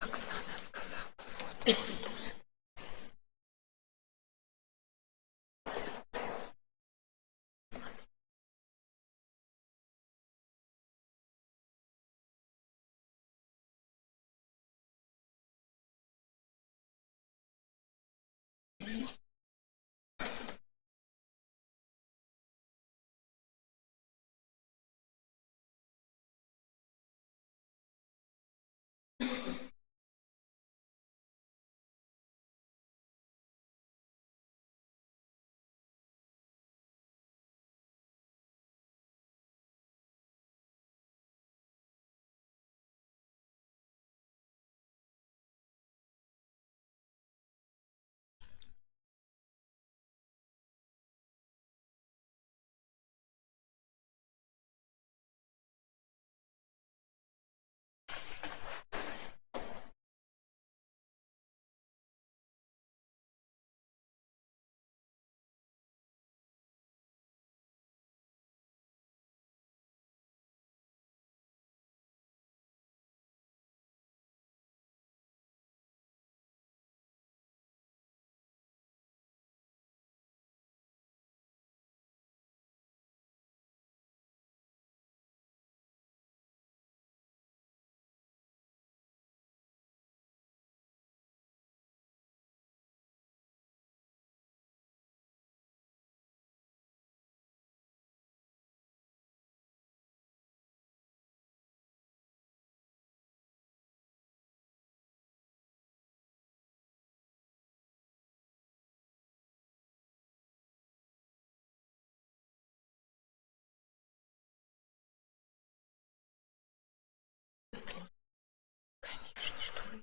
Оксана сказала, вот. Конечно, что вы.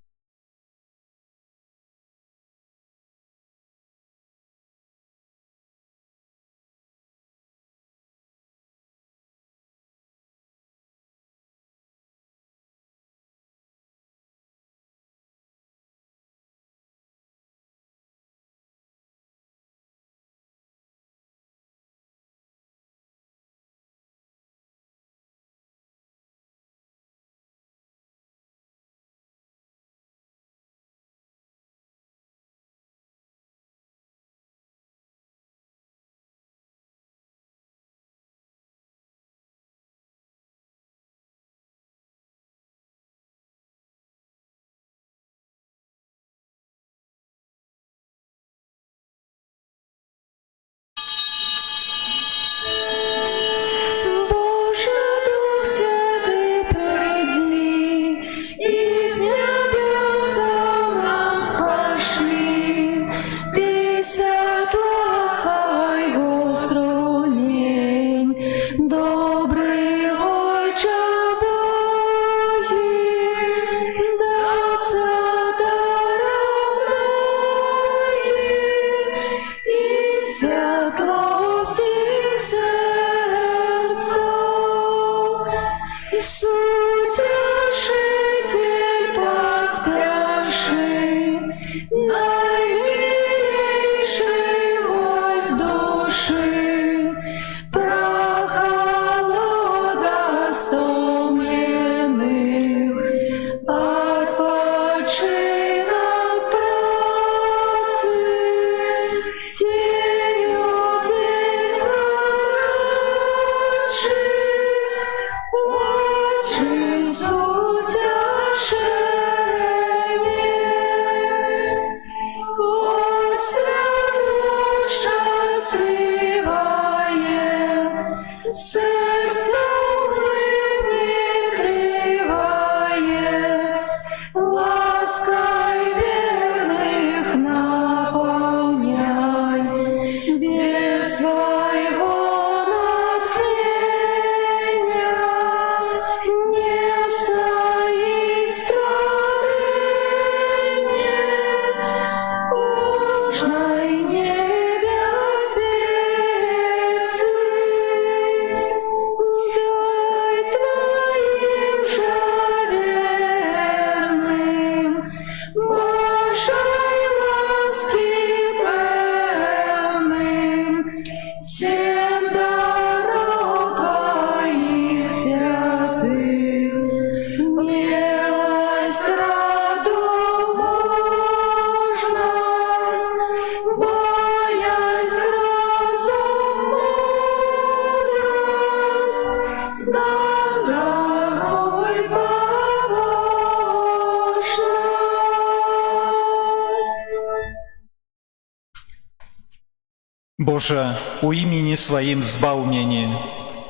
Боже, у имени Своим збав мяне,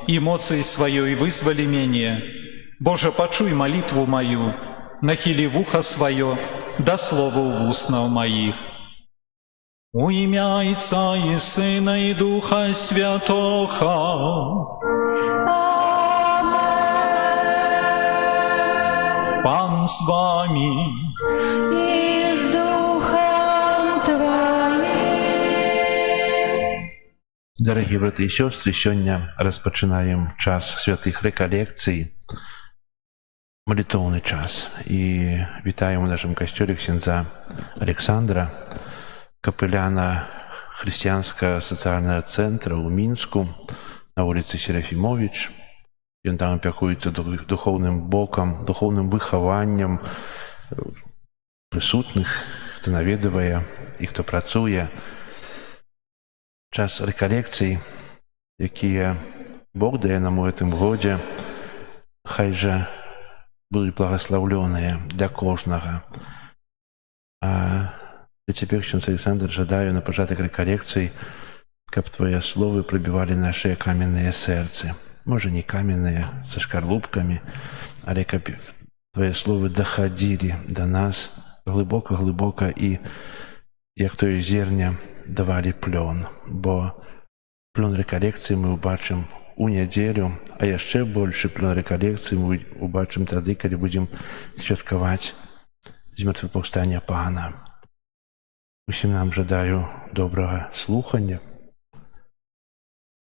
и моцей Своей вызвали мяне. Боже, почуй молитву мою, нахили в ухо свое, да слову устнов моих. У имя Отца и Сына и Духа Святого. Amen. Пан с вами. И с Духом Твоим. Дорогі брати і сестри, сьогодні розпочинаємо час святих реколекцій, молитовний час. І вітаємо в нашому костьолі ксендза Олександра, капеляна християнського соціального центру у Мінську на вулиці Серафімович. Він там опікується духовним боком, духовним вихованням присутних, хто навідує і хто працює. Час реколекцій, які Бог дає нам у цьому році, хай же будуть благословлені для кожного. А для тебе, ксенз Олександр, жадаю на початок реколекцій, щоб Твои слова пробивали наши каменные сердца. Может, не каменные, со шкарлупками, але щоб Твои слова доходили до нас глибоко-глибоко і, як тое зерня, давали плон, бо плон реколекції ми побачимо у неділю, а ще більше плон реколекції ми побачимо тоді, коли будемо святкувати змертвопостання Пана. Усім нам жадаю доброго слухання,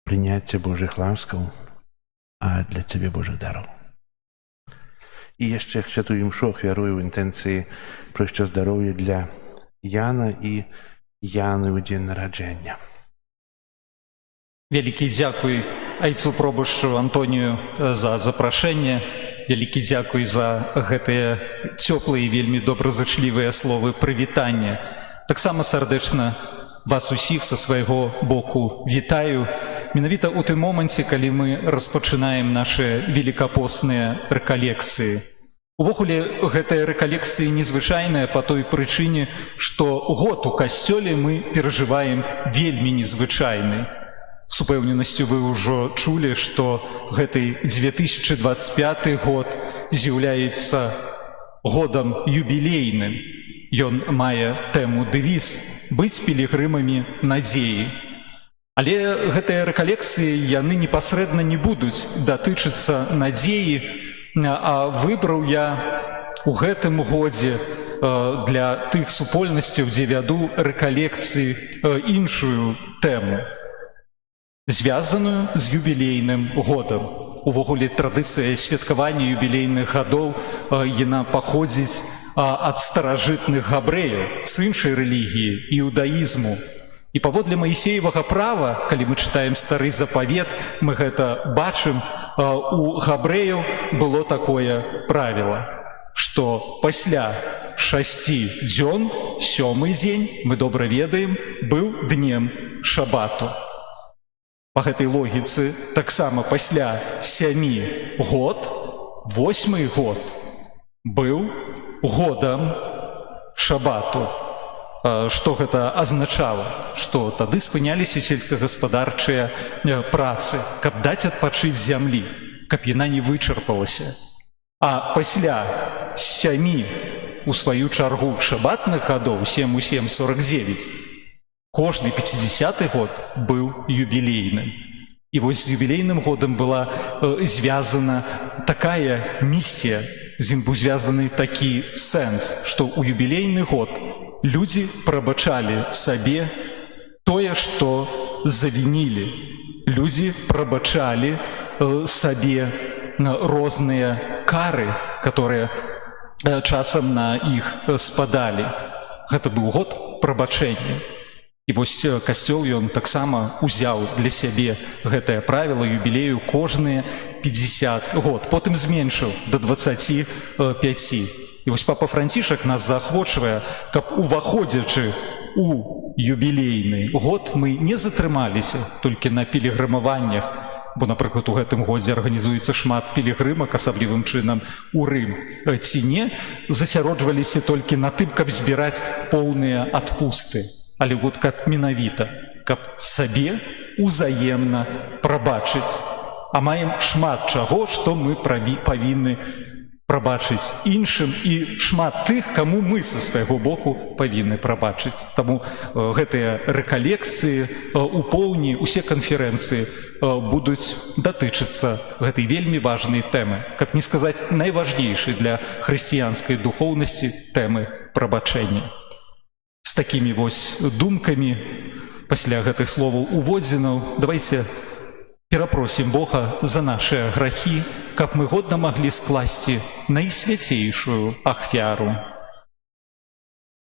прийняття Божих ласкав, а для Тебе Божих даров. І ще святу імшу охвярую в інтенції про що здоров'я для Яна і Яны у день народження. Вялікі дзякуй айцу пробышчу Антонію за запрашэнне. Вялікі дзякуй за гэтыя цёплыя і вельмі добразычлівыя словы прывітання. Таксама сардэчна вас усіх са свайго боку вітаю. Менавіта ў тым моманце, калі мы распачынаем нашы велікапосныя рэкалекцыі. Увогуле, гэтыя рэкалекцыі незвычайныя па той прычыне, што год у касцёле мы перажываем вельмі незвычайны. З упэўненасцю вы ўжо чулі, што гэты 2025 год з'яўляецца годам юбілейным. Ён мае тэму дэвіз «Быць пілігрымамі надзеі». Але гэтыя рэкалекцыі, яны непасрэдна не будуць датычыцца надзеі, а выбраў я у гэтым годзе для тых супольнасцяў, дзе вяду рэкалекцыі, іншую тэму, звязаную з юбілейным годам. Увогуле традыцыя святкавання юбілейных гадоў, яна паходзіць ад старажытных габрэяў, з іншай рэлігіі, іудаізму. І паводле Маісеевага права, калі мы чытаем Стары Запавет, мы гэта бачым, у габрэяў было такое правіла, што пасля 6 дзён 7-й дзень, мы добра ведаем, быў днем шабату. Па гэтай логіцы таксама пасля 7 год 8-й год быў годам шабату. Што гэта азначала? Што тады спыняліся сельскагаспадарчыя працы, каб даць адпачыць зямлі, каб яна не вычарпалася. А пасля 7 у сваю чаргу шабатных гадоў 7 у 7 49 кожны 50-й год быў юбілейным. І вось з юбілейным годам была звязана такая місія, з ім быў звязаны такі сэнс, што ў юбілейны год людзі прабачалі сабе тое, што завінілі. Людзі прабачалі сабе розныя кары, которые часам на іх спадалі. Гэта быў год прабачэння. І вось касцёл ён таксама узяў для сябе гэтае правіла юбілею кожныя 50 год, потым зменшыў да 25. І вось папа Францішак нас заахвочвае, каб уваходзячы у юбілейны год мы не затрымаліся толькі на пілігрымаваннях, бо, напрыклад, у гэтым годзе арганізуецца шмат пілігрымак, асаблівым чынам у Рым, ці не засяроджваліся толькі на тым, каб збіраць поўныя адпусты. Але вот как менавіта, каб сабе узаемна прабачыць. А маем шмат чаго, што мы павінны прабачыць іншым, і шмат тых, каму мы са свайго боку павінны прабачыць. Таму гэтыя рэкалекцыі у поўні, усе канферэнцыі будуць датычыцца гэтай вельмі важнай тэмы, каб не сказаць найважнейшай для хрысціянскай духоўнасці тэмы прабачэння. З такімі вось думкамі пасля гэтых словаў уводзінаў давайце перапросім Бога за нашыя грахі, каб мы годна маглі скласці найсвяцейшую ахвяру.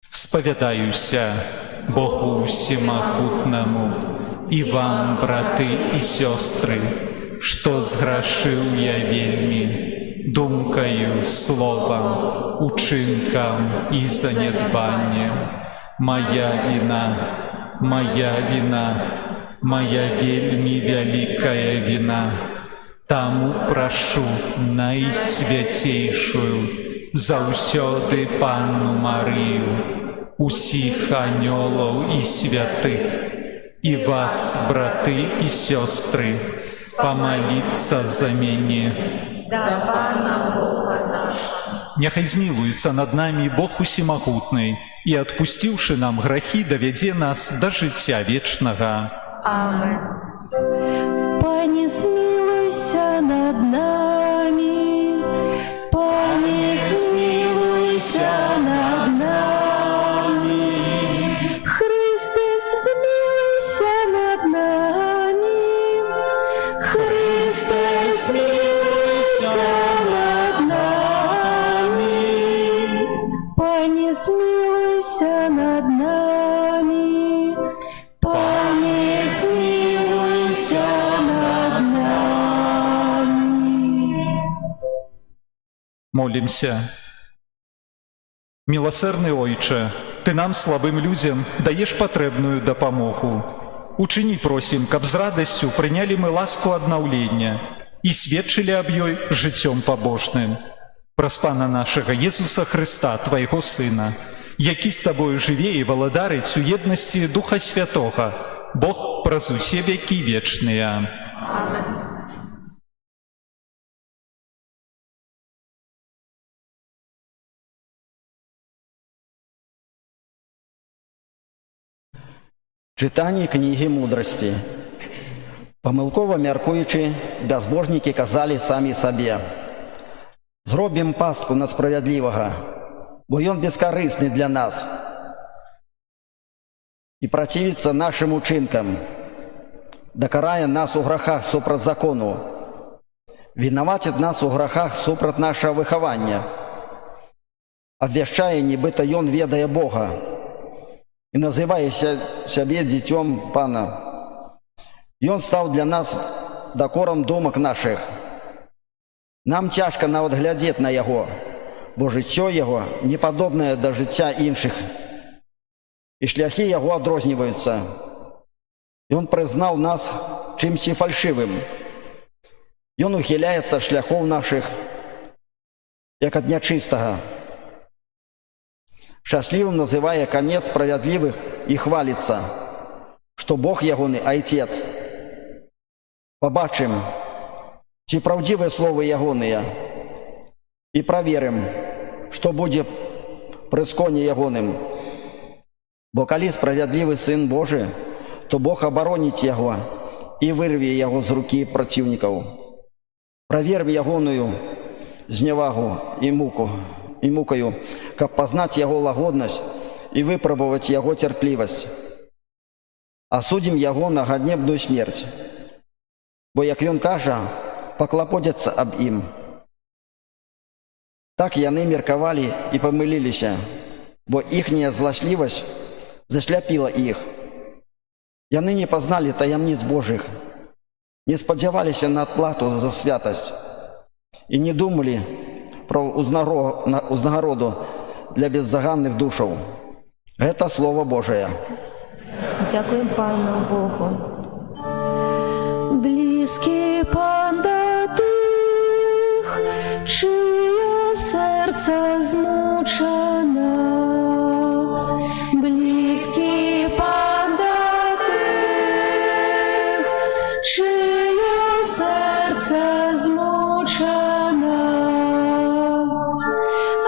Спавядаюся Богу Усімагутнаму і вам, браты і сёстры, што зграшыў я вельмі думкаю, словам, учынкам і занядбаннем. Моя вина, моя вельмі вялікая вина. Таму прашу найсвяцейшую заўсёды Панну Марыю, усіх анёлаў і святых, і вас, браты і сёстры, памаліцца за мяне. Да Пана Бога наша. Няхай змілуецца над намі Бог Усімагутны, і, адпусціўшы нам грахі, давядзе нас да жыцця вечнага. Амен. Пане, змілуйся над намі, Пане, змілуйся над намі, Христе, змілуйся над намі, Христе, змілуйся над намі, Пане, змілуйся над намі, Пане, змілуйся над намі. Молімся. Міласэрны Ойче, Ты нам, слабым людзям, даеш патрэбную дапамогу. Учыні, просім, каб з радасцю прынялі мы ласку аднаўлення і сведчылі аб ёй жыццём пабожным. Праз Пана нашага Езуса Хрыста, Твайго Сына, які з Табою жыве і валадарыць у еднасці Духа Святога, Бог праз усе векі вечныя. Амен. Чытанне кнігі мудрасці. Памылкова мяркуючы, бязбожнікі казалі самі сабе: «Зробім пастку на справядлівага, бо ён бескарысны для нас». І працівіцца нашым учынкам, дакарае нас у грахах супраць закону, вінаваціць нас у грахах супраць нашага выхавання, абвяшчае, нібыта ён ведае Бога, і называе сябе дзіцём Пана. Ён стаў для нас дакорам думак нашых. Нам цяжка нават глядзець на яго, бо жыццё яго не падобнае да жыцця іншых, і шляхі яго адрозніваюцца. Ён прызнаў нас чымсьці фальшывым. Ён ухіляецца ад шляхоў нашых, як ад нячыстага. Шчаслівым называе канец справядлівых і хваліцца, што Бог ягоны Айцец. Пабачым, ці праўдзівыя словы ягоныя, і праверым, што будзе пры сконе ягоным. Бо калі справядлівы Сын Божы, то Бог абароніць яго і вырве яго з рукі праціўнікаў. Праверм ягоную знявагу і мукаю, каб пазнаць яго лагоднасць і выпрабаваць яго цярплівасць. Асудзім яго на ганебную смерць, бо, як ён кажа, паклапоцяцца аб ім. Так яны меркавалі і памыліліся, бо іхняя зласлівасць засляпіла іх. Яны не пазналі таямніц Божых, не спадзяваліся на адплату за святасць і не думалі пра узнагароду для беззаганных душаў. Гэта Слово Божае. Дякуємо Пану Богу. Близький Пан до тих, чиє серце змучено. Близький Пан до тих, чиє серце змучено.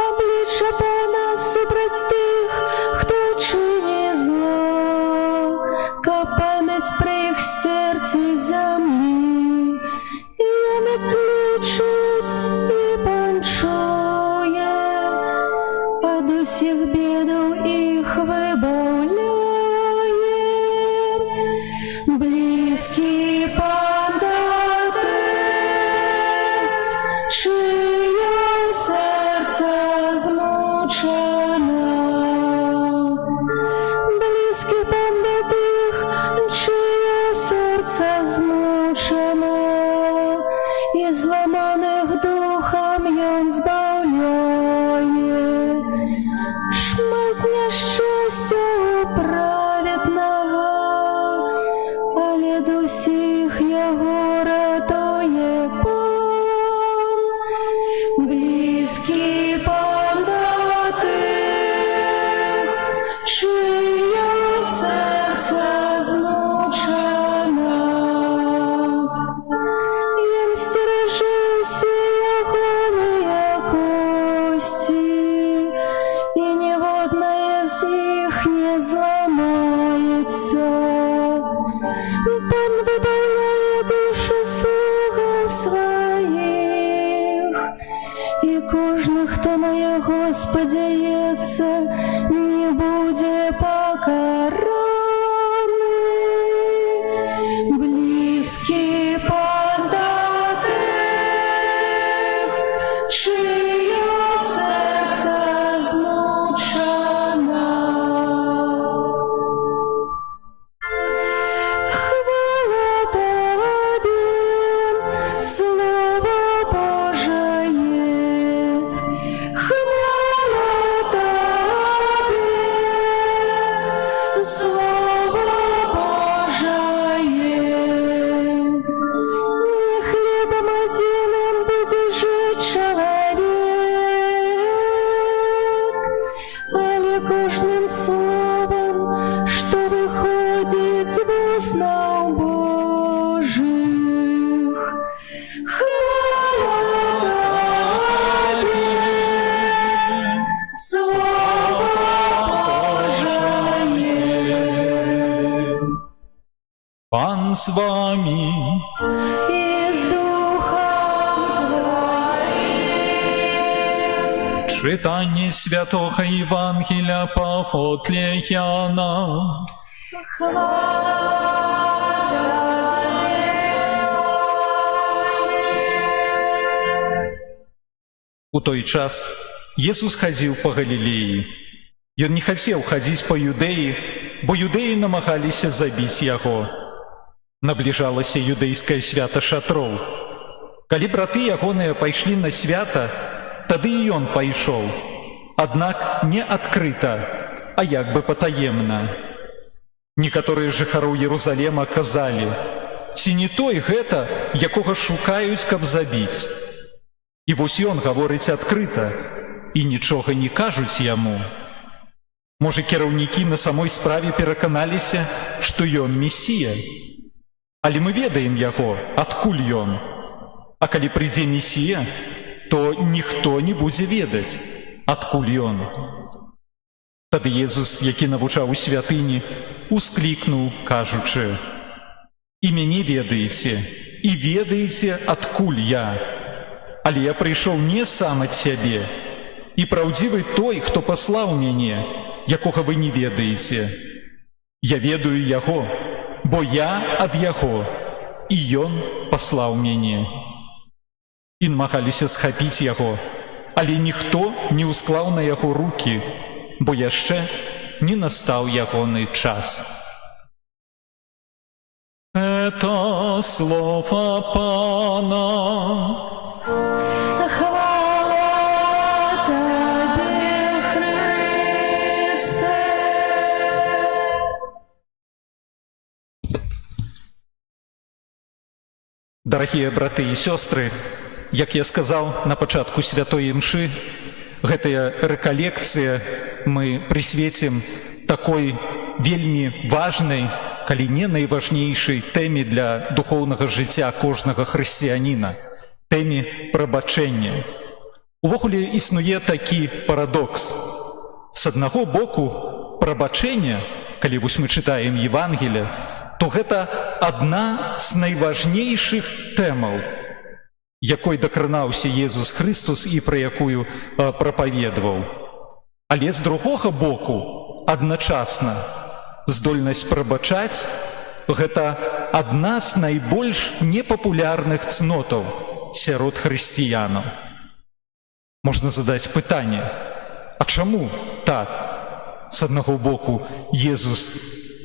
Обличчя Пана супроть тих, хто чинить зло, ка пам'ять при їх серці землі, і вони кличуть, і Пан чує, од усіх бідів їх вибавляє. Близький Пан до тих, чиє серце змучено. Близький Пан до тих, чиє серце змучено, і зламаних духом Ён збавляє. Шматня щастя у праведного, але до всіх його рятує Пан. Близький Пан до тих, чиє серце змучено. Він стереже всі ягони кості, і ні одна з їх не зламається. Пан вибавляє душі слуг своїх, і кожен, хто на його сподяється, не буде покараний. Близький Пан до тих, чиє серце змучено. Хвала Тобі, Слово Божие. Хвала Тобі, Слово Божие. Не хлебом одним будет жить человек, але кожним словом, что выходит з вуснов Божих. Хвала Тобі, Слово Божие. Пан з вами. І з Духом Твоїм. Читання Святого Євангелія по Фотлеяна. У той час Jesús хадзіў па Галілеі. Ён не хацеў хадзіць па Юдэі, бо юдэі намагаліся забіць яго. Набліжалася юдэйскае свята шатроў. Калі браты ягоныя пайшлі на свята, Тады і ён пайшоў, аднак не адкрыта, а як бы патаемна. Некаторыя жыхароў Єрусалема казалі: «Ці не той гэта, якога шукаюць, каб забіць?» І вось ён гаворыць адкрыта, і нічога не кажуць яму. Можа, кіраўнікі на самой справе пераканаліся, што ён месія? Але мы ведаем яго, адкуль ён. А калі прыйдзе месія, то ніхто не будзе ведаць, адкуль ён. Тады Езус, які навучаў у святыні, усклікнуў, кажучы: «І мяне ведаеце, і ведаеце, адкуль я. Але я прыйшоў не сам ад сябе, і праўдзівы той, хто паслаў мяне, якога вы не ведаеце. Я ведаю яго, бо я ад яго, і ён паслаў мяне». І намагаліся схапіць яго, але ніхто не ўсклаў на яго рукі, бо яшчэ не настаў ягоны час. Это слово Пана. Хвала Тебе, Христе. Дарагія браты і сёстры, як я сказаў на пачатку святой імшы, гэтая рэкалекцыя мы прысвецім такой вельмі важнай, калі не найважнейшай тэме для духоўнага жыцця кожнага хрысціяніна, тэме прабачэння. Увогуле існуе такі парадокс. З аднаго боку, прабачэнне, калі вось мы чытаем Евангелие, то гэта адна з найважнейшых тэмаў, якой дакранаўся Езус Христос і пра якую прапаведаваў. Але з другога боку, адначасна, здольнасць прабачаць – гэта адна з найбольш непапулярных цнотаў сярод хрысціянаў. Можна задаць пытанне: а чаму так? З аднаго боку, Езус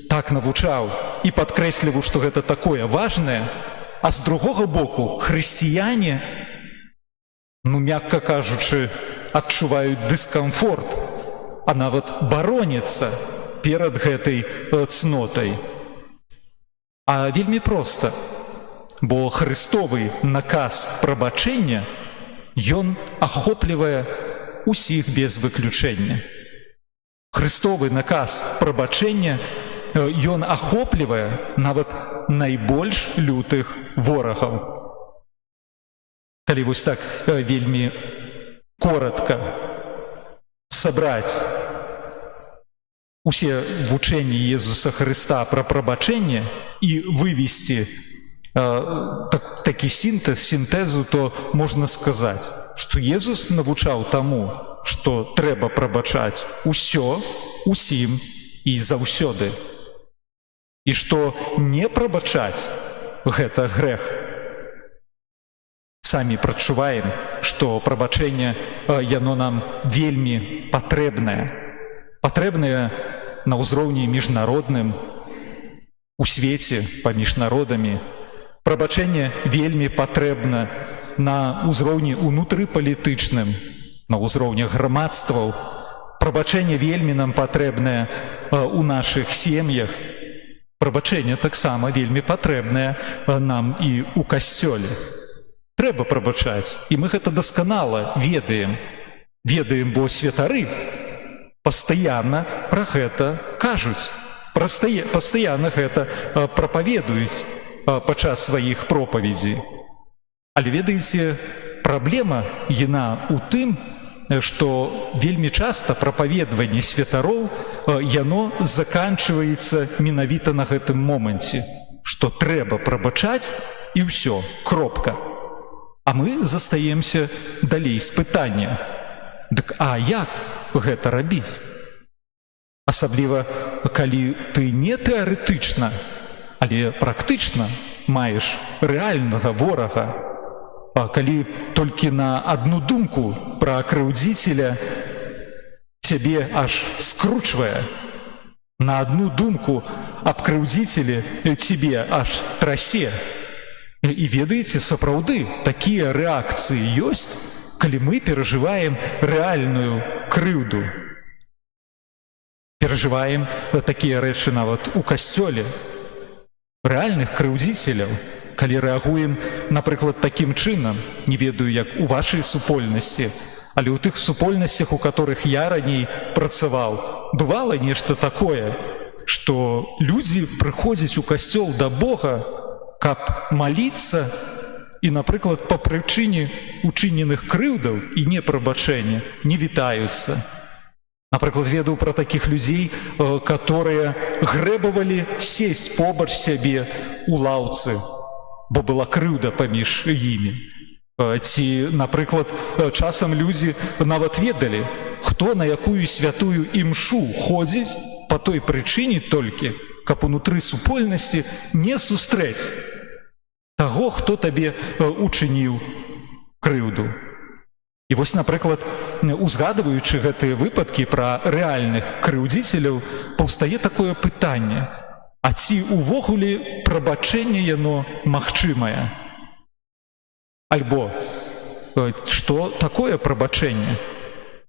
так навучаў і падкрэсліваў, што гэта такое важнае, а з другога боку, хрысціяне, мякка кажучы, адчуваюць дыскамфорт, а нават бароняцца перад гэтай цнотай. А вельмі проста, бо хрыстовы наказ прабачэння, ён ахоплівае усіх без выключэння. Хрыстовы наказ прабачэння, ён ахоплівае нават найбольш лютых ворагаў. Калі вось так вельмі коротка сабраць усе вучэнні Езуса Хрыста пра прабачэнне і вывесці такі сінтэзу, то можна сказаць, што Езус навучаў таму, што трэба прабачаць усё, усім і заўсёды. І што не прабачаць – гэта грэх. Самі прачуваем, што прабачэнне яно нам вельмі патрэбнае. Патрэбнае на ўзроўні міжнародным, у свеце паміж народамі. Прабачэнне вельмі патрэбна на ўзроўні унутрыпалітычным, на ўзроўнях грамадстваў. Прабачэнне вельмі нам патрэбнае ў нашых сем'ях. Прабачэнне таксама вельмі патрэбнае нам і ў касцёле. Трэба прабачаць, і мы гэта дасканала ведаем. Ведаем, бо святары пастаянна пра гэта кажуць, пастаянна гэта прапаведуюць падчас сваіх пропаведзей. Але ведаеце, праблема яна ў тым, што вельмі часта прапаведаванне святароў яно заканчваецца менавіта на гэтым моманце, што трэба прабачаць і ўсё, кропка. А мы застаемся далей з пытаннем: дык а як гэта рабіць? Асабліва, калі ты не тэарэтычна, але практычна маеш рэальнага ворага, калі толькі на адну думку пра крыўдзіцеля цябе аж скручвае, на адну думку аб крыўдзіцеле цябе аж трасе. І ведаеце, сапраўды, такія рэакцыі ёсць, калі мы перажываем рэальную крыўду. Перажываем такія рэчы нават у касцёле. Рэальных крыўдзіцеляў, калі рэагуем, напрыклад, такім чынам, не ведаю, як у вашай супольнасці, але ў тых супольнасцях, у которых я раней працаваў, бывала нешта такое, што людзі прыходзяць у касцёл да Бога, каб маліцца і, напрыклад, па прычыне учыненых крыўдаў і непрабачэння не вітаюцца. Напрыклад, ведаю пра такіх людзей, которые грэбавалі сесть побач сябе у лаўцы, бо была крыўда паміж імі. Ці, напрыклад, часам людзі нават ведалі, хто на якую святую імшу ходзіць па той прычыне толькі, каб унутры супольнасці не сустрэць таго, хто табе учыніў крыўду. І вось, напрыклад, узгадваючы гэтыя выпадкі пра рэальных крыўдзіцеляў, паўстае такое пытанне: а ці увогуле прабачэнне яно магчымае? Альбо, што такое прабачэнне?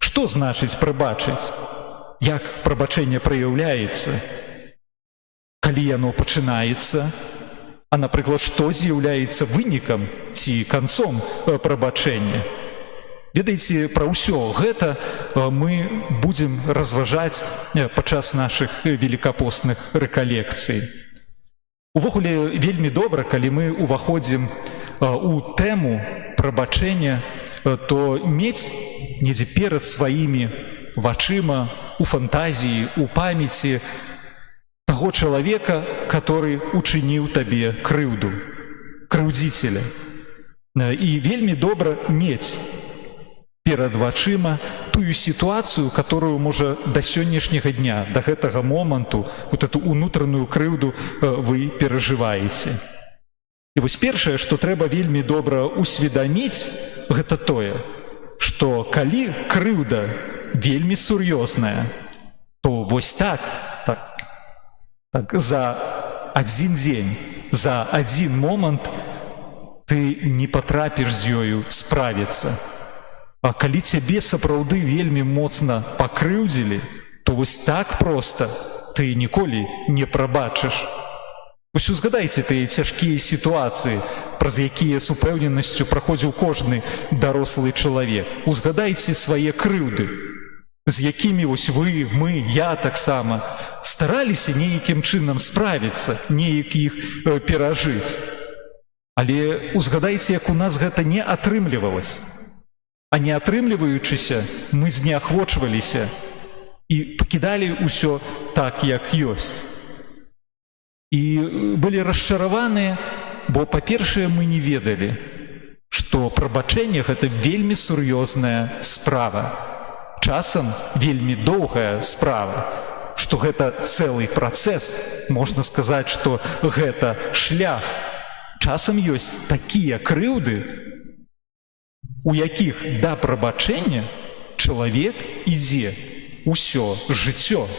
Што значыць прабачыць? Як прабачэнне праяўляецца? Калі яно пачынаецца? А, напрыклад, што з'яўляецца вынікам ці канцом прабачэння? Ведаеце, пра ўсё гэта мы будзем разважаць падчас нашых велікапостных рэкалекцый. Увогуле, вельмі добра, калі мы ўваходзім у тэму прабачэння, то мець недзе перад сваімі вачыма, у фантазіі, у памяці таго чалавека, который учыніў табе крыўду, крыўдзіцеля. І вельмі добра мець перад вачыма тую сітуацыю, которую, можа, да сённяшняга дня, да гэтага моманту, вот эту унутраную крыўду вы перажываеце. І вось першае, што трэба вельмі добра усведаміць, гэта тое, што калі крыўда вельмі сур'ёзная, то вось так за адзін дзень, за адзін момант ты не патрапіш з ёю справіцца. А калі цябе сапраўды вельмі моцна пакрыўдзілі, то вось так проста ты ніколі не прабачыш. Вось узгадайце тыя цяжкія сітуацыі, праз якія з упэўненасцю праходзіў кожны дарослы чалавек. Узгадайце свае крыўды, з якімі вось вы, мы, я таксама стараліся нейкім чынам справіцца, неяк іх перажыць. Але узгадайце, як у нас гэта не атрымлівалася. А не атрымліваючыся, мы знеахвочваліся і пакідалі ўсё так, як ёсць. І былі расчараваныя, бо, па-першае, мы не ведалі, што прабачэнне гэта вельмі сур'ёзная справа. Часам вельмі доўгая справа, што гэта цэлы працэс, можна сказаць, што гэта шлях. Часам ёсць такія крыўды, у якіх да прабачэння чалавек ідзе ўсё жыццё.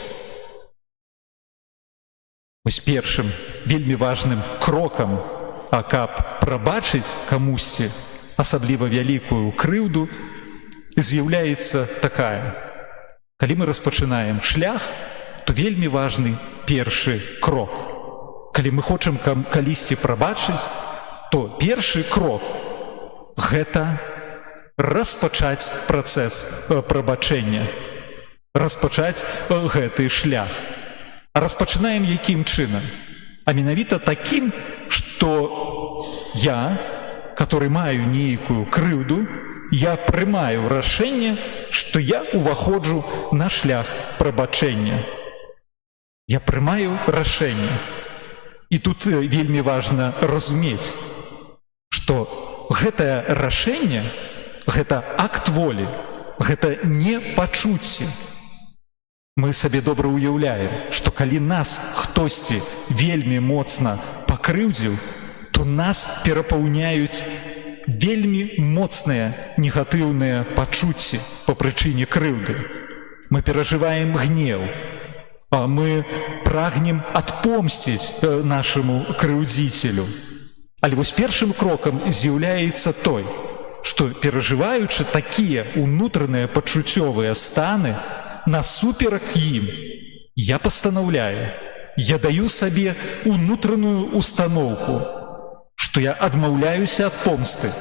Вось першым вельмі важным крокам, каб прабачыць камусьці асабліва вялікую крыўду, з'яўляецца такая: калі мы распачынаем шлях, то вельмі важны першы крок. Калі мы хочам калісьці прабачыць, то першы крок – гэта распачаць працэс прабачэння, распачаць гэты шлях. А распачынаем якім чынам? А менавіта такім, што я, который маю нейкую крыўду, я прымаю рашэнне, што я уваходжу на шлях прабачэння. Я прымаю рашэнне. І тут вельмі важна разумець, што гэтае рашэнне, гэта акт волі, гэта не пачуцці. Мы сабе добра ўяўляем, што калі нас хтосьці вельмі моцна пакрыўдзіў, то нас перапаўняюць вельмі моцныя негатыўныя пачуцці па прычыне крыўды. Мы перажываем гнеў, мы прагнем адпомсціць нашаму крыўдзіцелю. Але вось першым крокам з'яўляецца той, што перажываючы такія ўнутраныя пачуццёвыя станы, насуперак ім, я пастанаўляю, я даю сабе ўнутраную устаноўку, што я адмаўляюся ад помсты.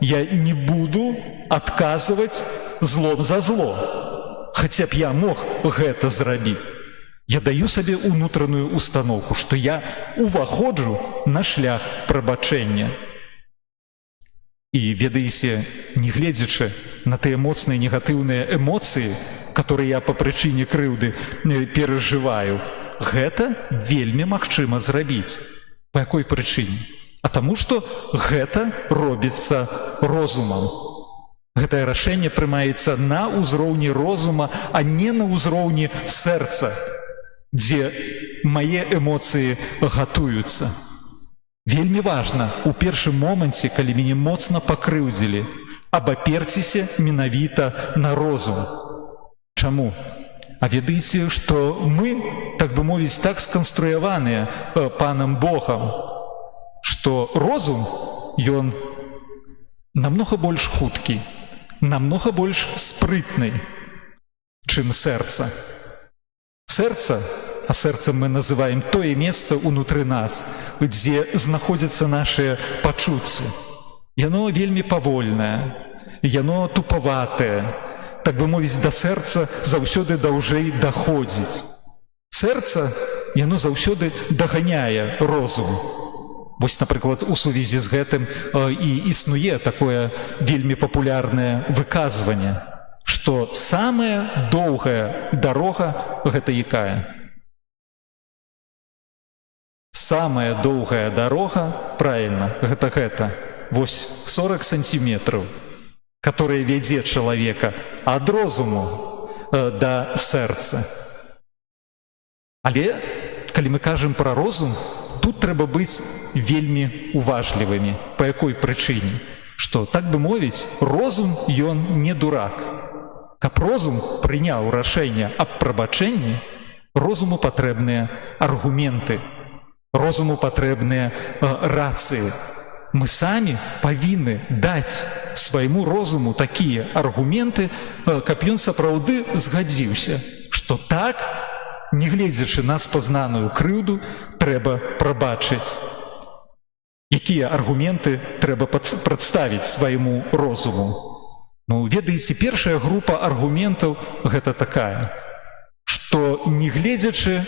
Я не буду адказваць злом за зло, хаця б я мог гэта зрабіць. Я даю сабе ўнутраную устаноўку, што я уваходжу на шлях прабачэння. І ведаеце, не гледзячы на тыя моцныя негатыўныя эмоцыі, которые я па прычыне крыўды перажываю, гэта вельмі магчыма зрабіць. Па якой прычыне? А таму, што гэта робіцца розумам. Гэтае рашэнне прымаецца на ўзроўні розума, а не на ўзроўні сэрца, дзе мае эмоцыі гатуюцца. Вельмі важна у першым моманце, калі мяне моцна пакрыўдзілі, абаперціся менавіта на розум. Чаму? А ведаеце, што мы, так бы мовіць, так сканструяваныя панам Богам, што розум, ён намнога больш хуткі, намнога больш спрытны, чым сэрца. Сэрца, а сэрцам мы называем тое месца ўнутры нас, дзе знаходзяцца нашыя пачуцці. Яно вельмі павольнае, яно тупаватае, так бы мовіць, да сэрца заўсёды даўжэй даходзіць. Сэрца, яно заўсёды даганяе розум. Вось, напрыклад, у сувязі з гэтым і існуе такое вельмі папулярнае выказванне, што самая доўгая дарога – гэта якая? Самая доўгая дарога, правильно, гэта. Вось 40 сантиметров, которая вядзе чалавека ад розуму да сэрца. Але, калі мы кажам пра розум, тут трэба быць вельмі уважлівымі. Па якой прычыне? Што, так бы мовіць, розум, ён не дурак. Каб розум прыняў рашэнне аб прабачэнні, розуму патрэбныя аргументы, розуму патрэбныя рацыі. Мы самі павінны даць свайму розуму такія аргументы, каб ён сапраўды згадзіўся, што так, не гледзячы на спазнаную крыўду, трэба прабачыць. Якія аргументы трэба прадставіць свайму розуму? Ну, ведаеце, першая група аргументаў гэта такая, што не гледзячы,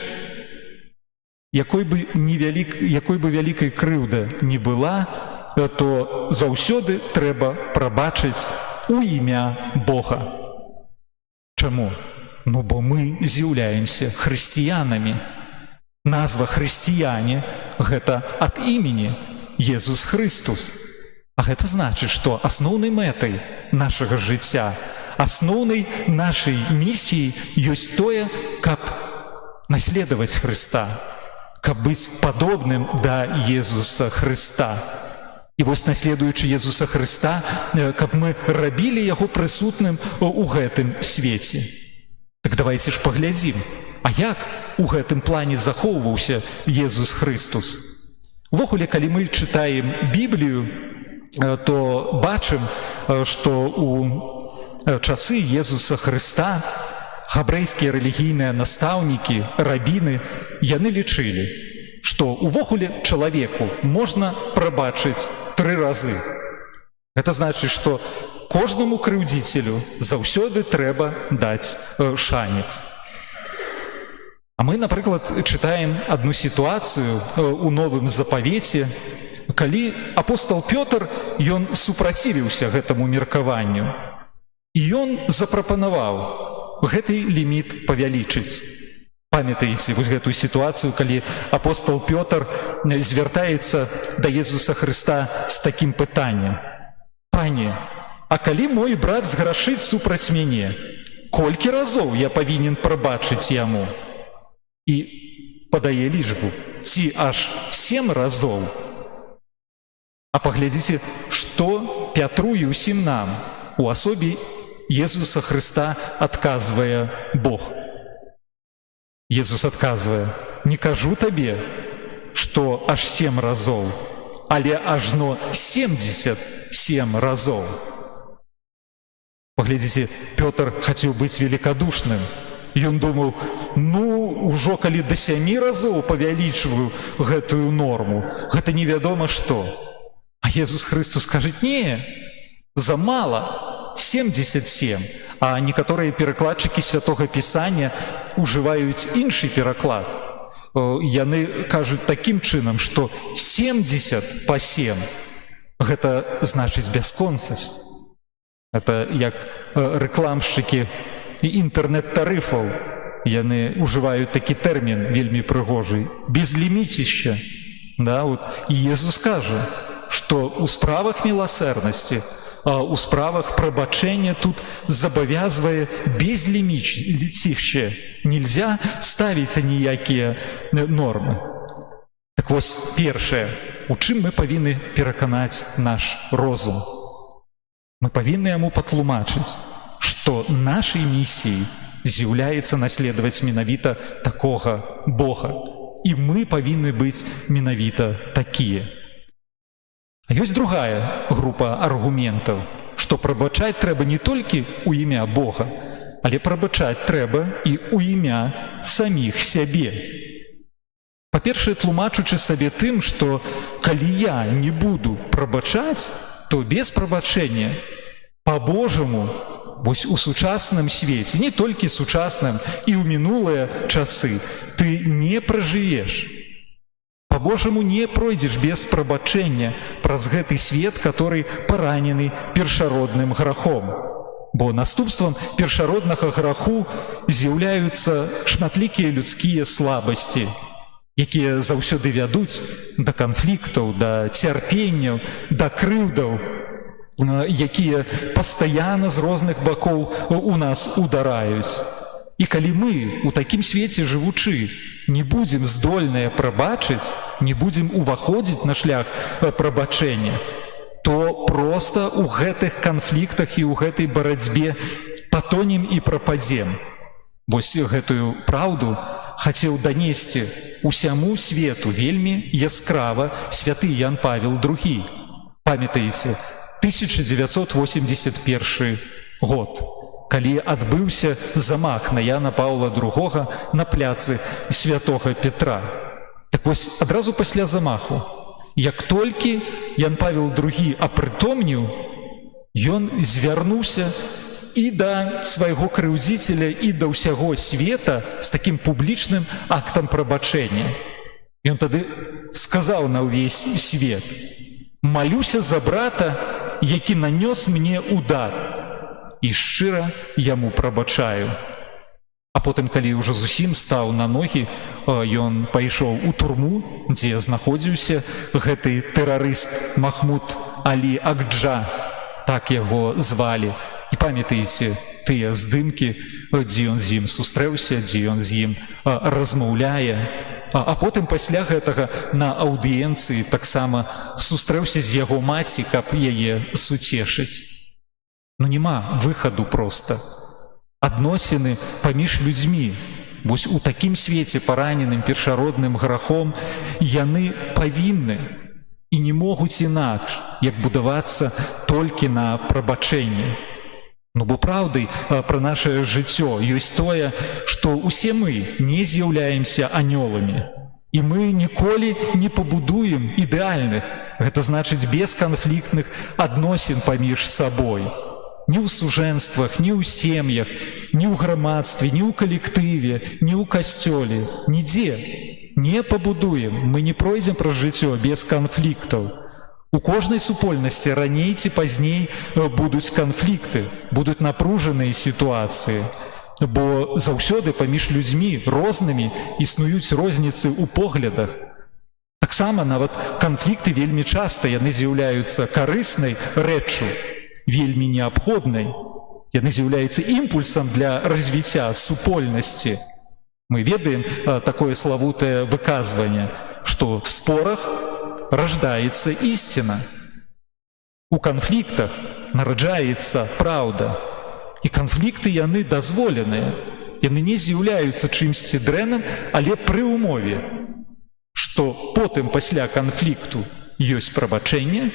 якой бы вялікай крыўда не была, то заўсёды трэба прабачыць у імя Бога. Чаму? Ну, бо мы з'яўляемся хрысціянамі. Назва хрысціяне – гэта ад імені Езус Христус. А гэта значыць, што асноўнай мэтай нашага жыцця, асноўнай нашай місіі ёсць тое, каб наследаваць Хрыста, каб быць падобным да Езуса Хрыста. І вось, наследуючы Езуса Хрыста, каб мы рабілі яго прысутным у гэтым свеце. Так давайте ж паглядзім, а як у гэтым плане захоўваўся Езус Христус? Увогуле, калі мы чытаем Біблію, то бачым, што у часы Езуса Хрыста габрэйскія рэлігійныя настаўнікі, рабіны, яны лічылі, што увогуле чалавеку можна прабачыць 3 разы. Гэта значыць, што кожнаму крыўдзіцелю заўсёды трэба даць шанец. А мы, напрыклад, чытаем адну сітуацыю у Новым Запавеце, калі апостол Пётр, ён супрацівіўся гэтаму меркаванню, і ён запрапанаваў гэты ліміт павялічыць. Памятаеце вось гэтую сітуацыю, калі апостол Пётр звяртаецца да Езуса Хрыста з такім пытаннем: «Пане, а калі мой брат зграшыць супраць мяне, колькі разоў я павінен прабачыць яму?» І падае лічбу: ці аж 7 разоў. А паглядзіце, што Пятру і ўсім нам у асобе Езуса Хрыста адказвае Бог. Езус адказвае: «Не кажу табе, што аж 7 разоў, але ажно 77 разоў». Паглядзіце, Пётр хацеў быць великодушным. Ён думаў, ужо калі да 7 разоў павялічваю гэтую норму, гэта невядома што. А Езус Христос кажа, не, замала, 77. А некаторыя перакладчыкі Святога Пісання ужываюць іншы пераклад. Яны кажуць такім чынам, што 70 па 7 гэта значыць бясконцасць. Это як рэкламшчыкі інтэрнэт-тарыфаў. Яны ўжываюць такі тэрмін вельмі прыгожы. Безліміцішча. І Езус кажа, што ў справах міласэрнасці, у справах прабачэння тут забавязвае безліміцішча. Нельзя ставіць аніякія нормы. Так вось, першае, у чым мы павінны пераканаць наш розум? Мы павінны яму патлумачыць, што нашай місіяй з'яўляецца наследаваць менавіта такога Бога. І мы павінны быць менавіта такія. А ёсць другая група аргументаў, што прабачаць трэба не толькі ў імя Бога, але прабачаць трэба і ў імя саміх сябе. Па-першае, тлумачучы сабе тым, што калі я не буду прабачаць, то без прабачэння па-божаму, вось у сучасным свеце, не толькі сучасным, і ў мінулыя часы, ты не пражывеш. Па-божаму не пройдзеш без прабачэння праз гэты свет, который паранены першародным грахом. Бо наступствам першароднага граху з'яўляюцца шматлікія людскія слабасці, якія заўсёды вядуць да канфліктаў, да цярпенняў, да крыўдаў, якія пастаянна з розных бакоў у нас удараюць. І калі мы у такім свеце жывучы не будзем здольныя прабачыць, не будзем уваходзіць на шлях прабачэння, то проста ў гэтых канфліктах і ў гэтай барацьбе патонем і прападзем. Вось гэтую праўду хацеў данесці усяму свету вельмі яскрава святы Ян Павел II. Памятаеце, 1981 год, калі адбыўся замах на Яна Паўла II на пляцы Святога Петра. Так вось, адразу пасля замаху, як толькі Ян Павел II апрытомніў, ён звярнуўся і да свайго крыўдзіцеля, і да ўсяго света з такім публічным актам прабачэння. Ён тады сказаў на ўвесь свет: «Малюся за брата, які нанёс мне удар, і шчыра яму прабачаю». А потым, калі ўжо зусім стаў на ногі, ён пайшоў у турму, дзе знаходзіўся гэты тэрарыст Махмуд Алі Акджа, так яго звалі. І памятаеце тыя здымкі, дзе ён з ім сустрэўся, дзе ён з ім размаўляе. А потым пасля гэтага на аўдыенцыі таксама сустрэўся з яго маці, каб яе суцешыць. Нема выхаду проста. Адносіны паміж людзьмі, вось у такім свеце параненым першародным грахом, яны павінны і не могуць інакш, як будавацца толькі на прабачэнні. Бо праўдай пра нашае жыццё ёсць тое, што ўсе мы не з'яўляемся анёламі. І мы ніколі не пабудуем ідэальных, гэта значыць бесканфліктных адносін паміж сабой. Ні ў сужэнствах, ні ў сем'ях, ні ў грамадстве, ні ў калектыве, ні ў касцёле, нідзе не пабудуем. Мы не пройдзем праз жыццё без канфліктаў. У кожнай супольнасці раней ці пазней будуць канфлікты, будуць напружаныя сітуацыі, бо заўсёды паміж людзьмі рознымі існуюць розніцы ў поглядах. Таксама нават канфлікты вельмі часта яны з'яўляюцца карыснай рэччу, вельмі неабходнай. Яны з'яўляюцца імпульсам для развіцця супольнасці. Мы ведаем такое славутае выказванне, што в спорах рождается истина. У канфліктах нараджаецца праўда. І канфлікты яны дазволеныя. Яны не з'яўляюцца чымсьці дрэнным, але пры ўмове, што потым пасля канфлікту ёсць прабачэнне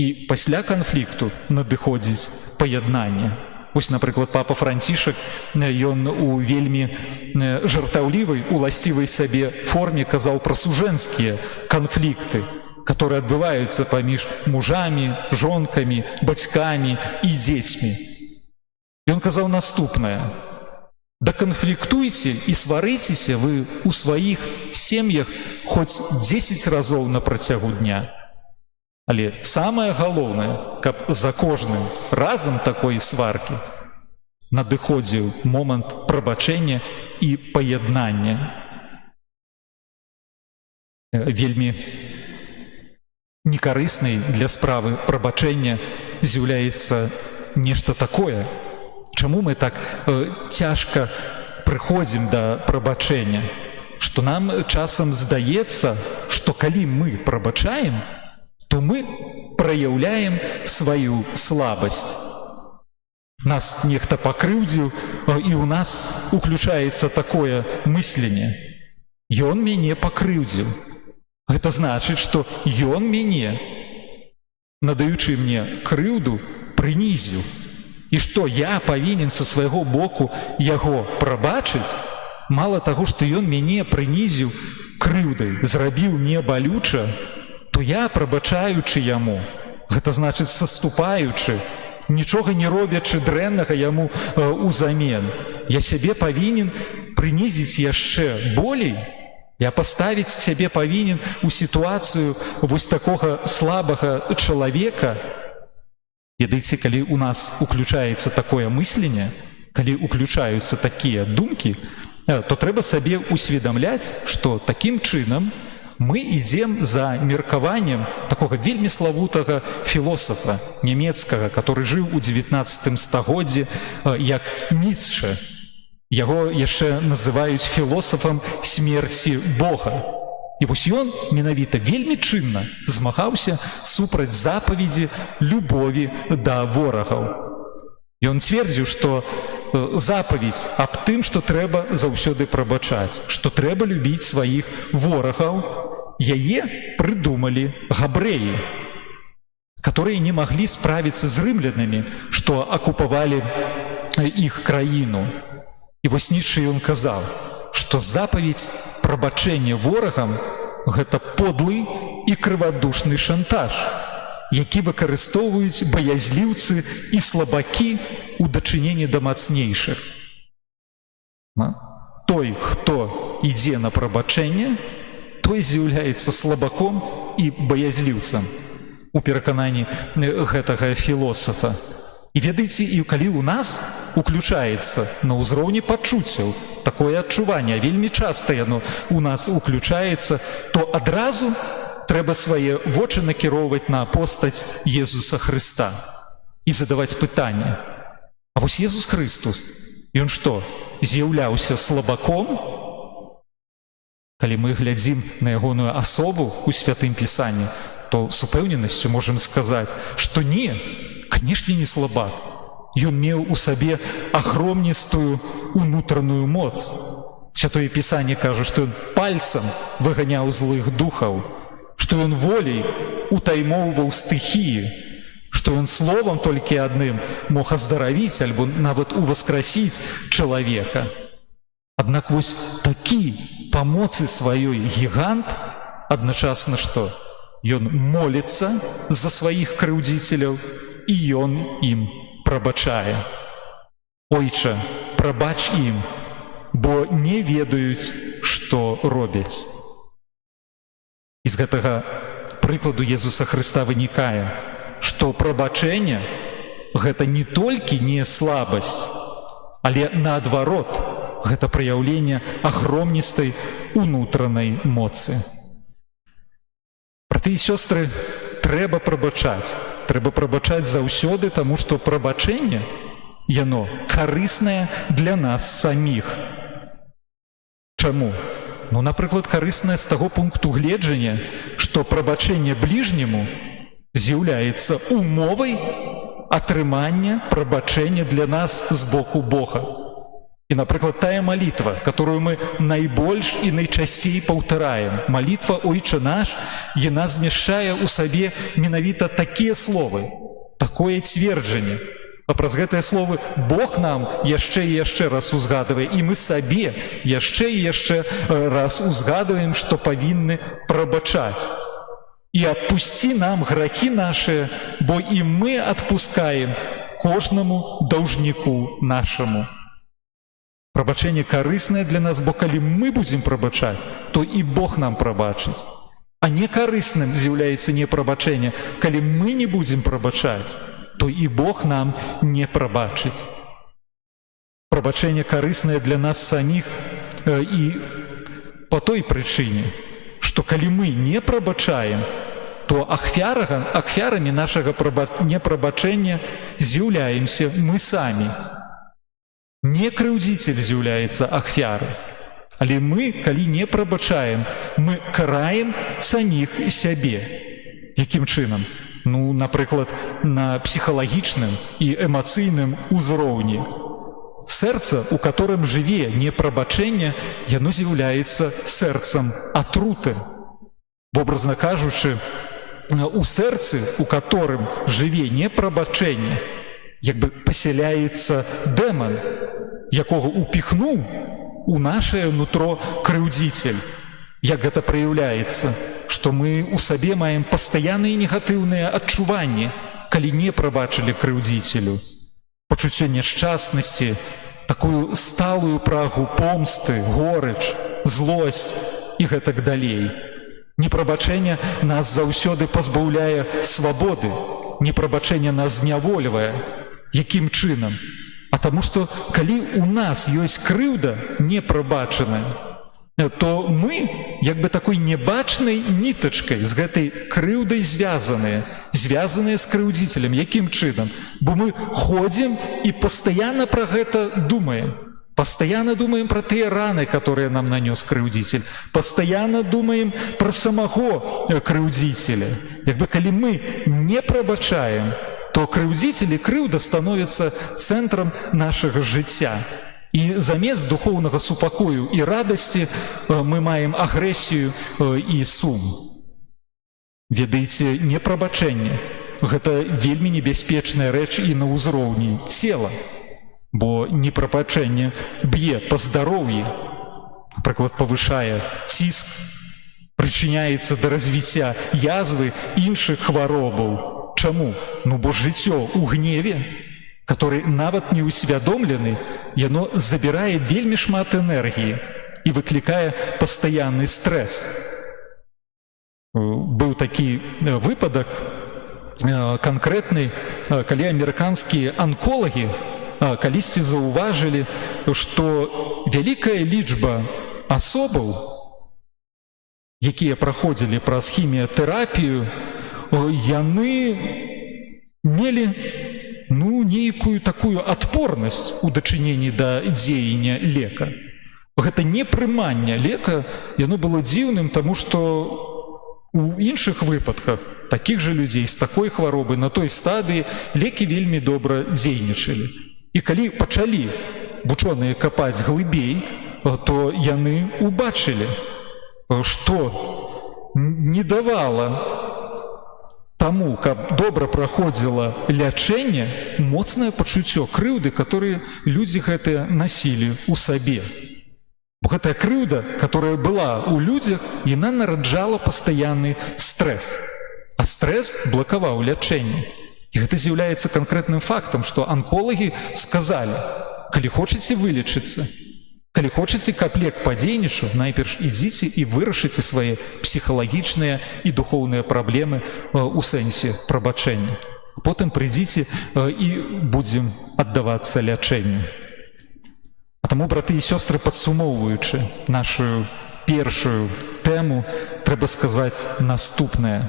і пасля канфлікту надыходзіць паяднанне. Вось, напрыклад, папа Францішак, ён у вельмі жартаўлівай, уласцівай сабе форме казаў пра сужэнскія канфлікты, которые адбываюцца паміж мужамі, жонкамі, бацькамі і дзецьмі. Ён казаў наступнае: да канфліктуйце і сварыцеся вы ў сваіх сем'ях хоць 10 разоў на працягу дня. Але самае галоўнае, каб за кожным разам такой сваркі надыходзіў момант прабачэння і паяднання. Вельмі некарыснай для справы прабачэння з'яўляецца нешта такое. Чаму мы так цяжка прыходзім да прабачэння? Што нам часам здаецца, што калі мы прабачаем, то мы праяўляем сваю слабасць. Нас нехта пакрыўдзіў, і ў нас уключаецца такое мысленне: ён мяне пакрыўдзіў. Гэта значыць, што ён мяне, надаючы мне крыўду, прынізіў. І што я павінен са свайго боку яго прабачыць? Мала таго, што ён мяне прынізіў крыўдай, зрабіў мне балюча, то я, прабачаючы яму, гэта значыць саступаючы, нічога не робячы дрэннага яму узамен, я сябе павінен прынізіць яшчэ болей, я паставіць сябе павінен у сітуацыю вось такога слабага чалавека. Ведаеце, калі у нас уключаецца такое мысленне, калі уключаюцца такія думкі, то трэба сабе усведамляць, што такім чынам мы ідзем за меркаваннем такога вельмі славутага філосафа нямецкага, который жыў у 19 стагоддзі, як Ніцшэ. Яго яшчэ называюць філосафам смерці Бога. І вось ён менавіта вельмі чынна змагаўся супраць запаведзі любові да ворагаў. Ён цвердзіў, што запаведь аб тым, што трэба заўсёды прабачаць, што трэба любіць сваіх ворагаў, яе прыдумалі габрэі, которые не маглі справіцца з рымлянамі, што акупавалі іх краіну. І вось Ніцшэ ён казаў, што запаведь прабачэння ворагам – гэта подлы і крывадушны шантаж, які выкарыстоўваюць баязліўцы і слабакі у дачыненні да мацнейшых. Той, хто ідзе на прабачэнне, той з'яўляецца слабаком і баязліўцам у перакананні гэтага філосафа. І ведаеце, і калі ў нас уключаецца на ўзроўні пачуццяў такое адчуванне, вельмі часта яно у нас уключаецца, то адразу трэба свае вочы накіроўваць на постаць Езуса Хрыста і задаваць пытанне: а вось Езус Хрыстус, ён што, з'яўляўся слабаком? Калі мы глядзім на ягоную асобу ў Святым Пісанні, то з упэўненасцю можам сказаць, што не, канешне, не слабак. Ён меў у сабе агромністую унутраную моц. Святое Пісанне кажа, што ён пальцам выганяў злых духаў, што ён волей утаймоўваў стыхіі, што ён словам толькі адным мог аздаравіць альбо нават уваскрасіць чалавека. Аднак вось такі па моцы сваёй гігант адначасна што? Ён моліцца за сваіх крыўдзіцеляў і ён ім прабачае. Ойча, прабач ім, бо не ведаюць, што робяць. І з гэтага прыкладу Езуса Хрыста вынікае, што прабачэнне – гэта не толькі не слабасць, але наадварот, гэта праяўленне агромністай унутранай моцы. Браты і сёстры, трэба прабачаць. Трэба прабачаць заўсёды, таму што прабачэнне, яно карыснае для нас саміх. Чаму? Ну, напрыклад, карыснае з таго пункту гледжання, што прабачэнне бліжняму з'яўляецца умовай атрымання прабачэння для нас з боку Бога. І, напрыклад, тая малітва, которую мы найбольш і найчасцей паўтараем, малітва «Ойче наш», яна змяшчае ў сабе менавіта такія словы, такое цверджанне. А праз гэтыя словы Бог нам яшчэ і яшчэ раз узгадывае, і мы сабе яшчэ і яшчэ раз узгадываем, што павінны прабачаць. І адпусці нам грахі нашыя, бо і мы адпускаем кожнаму даўжніку нашаму. Прабачэнне карыснае для нас, бо калі мы будзем прабачаць, то і Бог нам прабачыць. А не карысным з'яўляецца непрабачэнне. Калі мы не будзем прабачаць, то і Бог нам не прабачыць. Прабачэнне карыснае для нас саміх і по той прычыне, што калі мы не прабачаем, то ахвярамі нашага непрабачэння з'яўляемся мы самі. Не крыўдзіцель з'яўляецца ахвярай, але мы, калі не прабачаем, мы караем саміх сябе. Якім чынам? Ну, напрыклад, на псіхалагічным і эмацыйным узроўні. Сэрца, у которым жыве непрабачэнне, яно з'яўляецца сэрцам атруты. Вобразна кажучы, у сэрцы, у которым жыве непрабачэнне, як бы пасяляецца дэман, якога упіхнуў у нашае нутро крыўдзіцель. Як гэта праяўляецца? Што мы ў сабе маем пастаянныя негатыўныя адчуванні, калі не прабачылі крыўдзіцелю. Пачуццё няшчаснасці, такую сталую прагу помсты, горыч, злосць і гэтак далей. Непрабачэнне нас заўсёды пазбаўляе свабоды, непрабачэнне нас знявольвае. Якім чынам? А таму што калі ў нас ёсць крыўда непрабачаная, то мы як бы такой небачнай нітачкай з гэтай крыўдай звязаныя з крыўдзіцелем. Якім чынам? Бо мы ходзім і пастаянна пра гэта думаем. Пастаянна думаем пра тыя раны, которые нам нанёс крыўдзіцель. Пастаянна думаем пра самого крыўдзіцеля. Як бы калі мы не прабачаем, то крыўдзіцель і крыўда становяцца цэнтрам нашага жыцця. І замест духоўнага супакою і радасці мы маем агрэсію і сум. Ведаеце, непрабачэнне – гэта вельмі небяспечная рэч і на ўзроўні цела, бо непрабачэнне б'е па здароўі, напрыклад, павышае ціск, прычыняецца да развіцця язвы іншых хваробаў. Чаму? Ну, бо жыццё ў гневе, который нават не усвядомлены, яно забірае вельмі шмат энергіі і выклікае пастаянны стрэс. Быў такі выпадак канкрэтны, калі амерыканскія анколагі калісьці заўважылі, што вялікая лічба асобаў, якія праходзілі праз хіміятэрапію, яны мелі нейкую такую адпорнасць у дачыненні да дзеяння лека. Гэта непрыманне лека, яно было дзіўным, таму што у іншых выпадках такіх жа людзей з такой хваробы на той стадыі лекі вельмі добра дзейнічалі. І калі пачалі вучоныя капаць глыбей, то яны убачылі, што не давала таму, каб добра праходзіла лячэнне, моцнае пачуццё крыўды, которое людзі гэтыя насілі ў сабе. Бо гэтая крыўда, которая была ў людзях, яна нараджала пастаянны стрэс. А стрэс блакаваў лячэнне. І гэта з'яўляецца канкрэтным фактам, што анколагі сказалі, калі хочаце вылечыцца, калі хочаце, каб лек падзейнічаў, найперш ідзіце і вырашыце свае псіхалагічныя і духоўныя праблемы ў сэнсе прабачэння. Потым прыйдзіце і будзем аддавацца лячэнню. А таму, браты і сёстры, падсумоўваючы нашу першую тэму, трэба сказаць наступнае,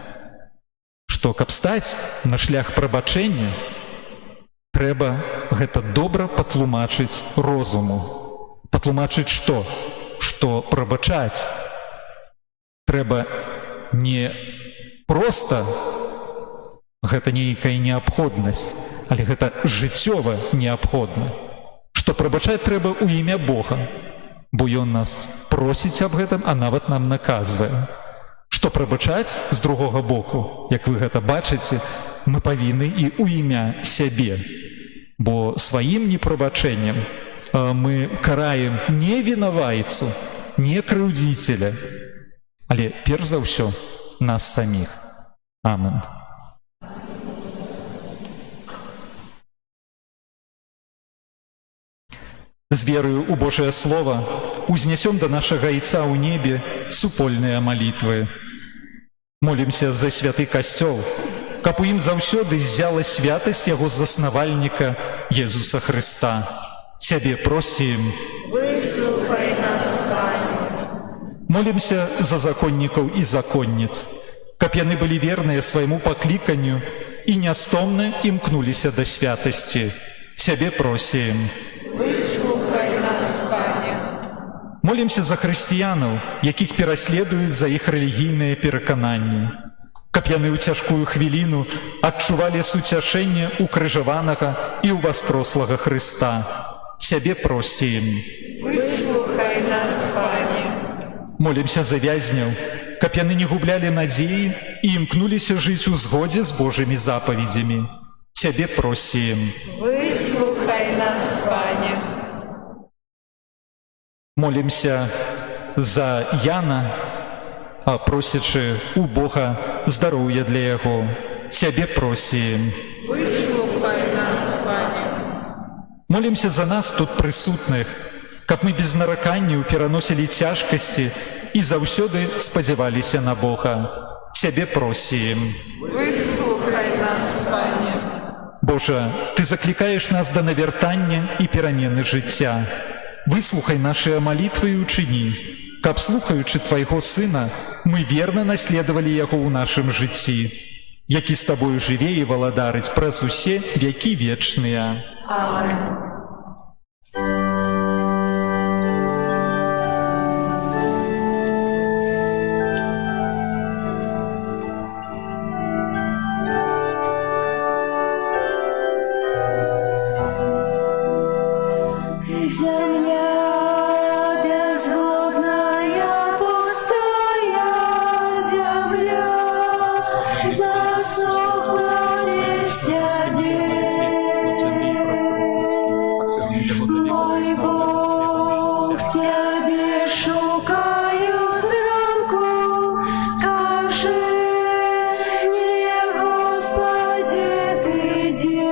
што каб стаць на шлях прабачэння, трэба гэта добра патлумачыць розуму. Патлумачыць што? Што прабачаць трэба не проста, гэта нейкая неабходнасць, але гэта жыццёва неабходна. Што што прабачаць трэба ў імя Бога, бо Ён нас просіць аб гэтым, а нават нам наказвае. Што прабачаць з другога боку, як вы гэта бачыце, мы павінны і ў імя сябе, бо сваім непрабачэннем мы караем не вінавайцу, не крыўдзіцеля, але перш за ўсё нас саміх. Амен. З верою ў Божае Слово узнясём да нашага Айца ў небе супольныя малітвы. Молімся за святы касцёл, каб у ім заўсёды ззяла святасць яго заснавальніка Езуса Хрыста. Цябе просім, Выслухай нас, Пане. молімся за законнікаў і законніц, каб яны былі верныя свайму пакліканню і нястомна імкнуліся да святасці. Цябе просім. Выслухай нас, Пане. Молімся за хрысціянаў, якіх пераследуюць за іх рэлігійныя перакананні, каб яны ў цяжкую хвіліну адчувалі суцяшэнне укрыжаванага і ўваскрослага Хрыста. Цябе просім. Выслухай нас, Пане. Молімся за вязняў, каб яны не гублялі надзеі і імкнуліся жыць у згодзе з Божымі запаведзямі. Цябе просім. Выслухай нас, Пане. Молімся за Яна, просячы у Бога здароўя для яго. Цябе просім. Выслухай нас, Пане. Молімся за нас тут прысутных, каб мы без нараканняў пераносілі цяжкасці і заўсёды спадзяваліся на Бога. Цябе просім. Выслухай нас, Пане. Божа, Ты заклікаеш нас да навяртання і перамены жыцця. Выслухай нашыя малітвы і учыні, каб, слухаючы Твайго Сына, мы верна наследавалі Яго ў нашым жыцці, які з Табою жыве і валадарыць праз усе векі вечныя. Амен. Земля безводная, пустая земля, засохла без Тебе. Мой Бог, Тебе шукаю зранку, скажи мне, Господи, Ты где?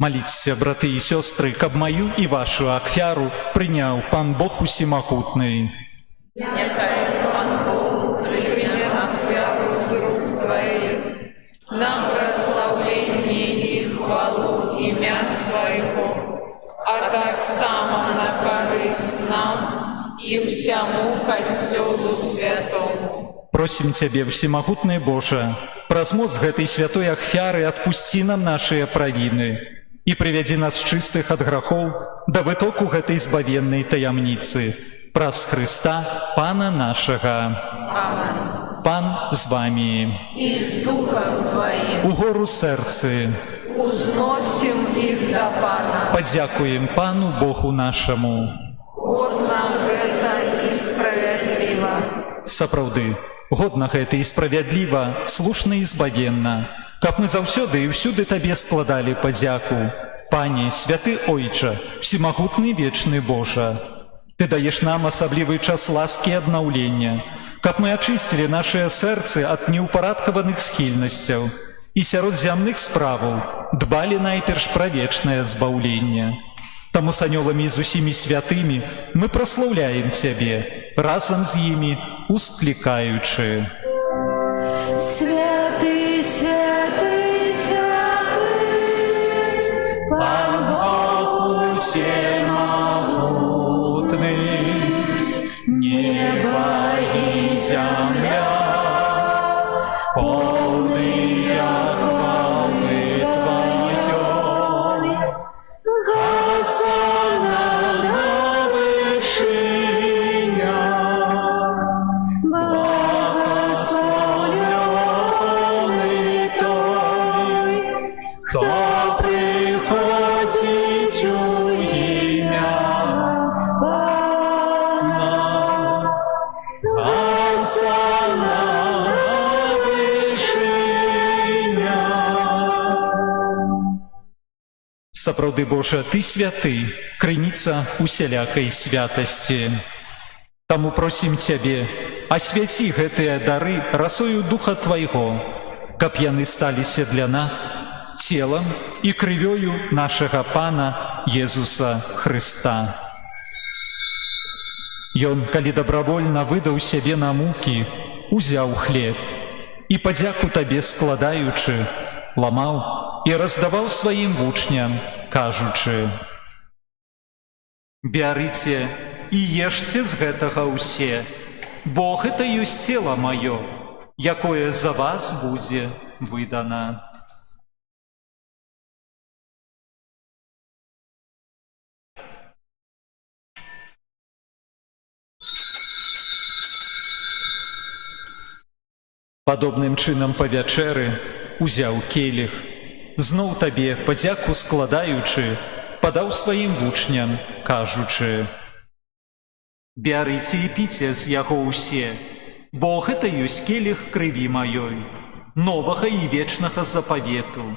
Моліться, браты і сёстры, каб маю і вашу ахвяру прыняў Пан Бог усімагутны. Няхай Пан Бог прыме ахвяру з рук Твоих на прославленне і хвалу імя Свайго, а таксама на карысць нам і ўсяму касцёлу святому. Просім Цябе, усімагутны Божа, праз моц гэтай святой ахвяры адпусці нам нашыя правіны і прывядзі нас чыстых ад грахоў да вытоку гэтай збавеннай таямніцы. Праз Хрыста, Пана нашага. Амен. Пан з вамі. І з Духом Твоим Угору сэрцы. узносим их до Пана. Падзякуем Пану Богу нашаму. Годна гэта і справядліва. Сапраўды, годна гэта і справядліва, слушна і збавенна, каб мы заўсёды і ўсюды Табе складалі падзяку. Пане, святы Ойча, всемагутны вечны Божа, Ты даеш нам асаблівы час ласкі і аднаўлення, каб мы ачысцілі нашыя сэрцы ад неўпарадкаваных схільнасцяў і сярод зямных справаў дбалі найперш пра вечнае збаўленне. Таму с анёламі і з усімі святымі мы праслаўляем Цябе разом з імі усклікаючи. Святий, святий, святий, Пан Бог Всемогутний, небо і земля, повния хвали Твоей. Госана на вышинях, благословленный той, Хто приходить у ім'я Пана. Госана на вышинях. Сапраўды, Божа, Ты святы, крыніца усялякай святасці. Таму просім Цябе, асвяці гэтыя дары расою Духа Твайго, каб яны сталіся для нас целам і крывёю нашага Пана Езуса Хрыста. Ён, калі дабравольна выдаў сябе на мукі, узяў хлеб і, падзяку Табе складаючы, ламаў і раздаваў сваім вучням, кажучы: «Бярыце і ешце з гэтага ўсе, бо гэта ёсць цела маё, якое за вас будзе выдана». Падобным чынам па вячэры узяў келіх, зноў Табе падзяку складаючы, падаў сваім вучням, кажучы: «Бярыце і піце з яго ўсе, бо гэта ёсць келіх крыві маёй, новага і вечнага запавету,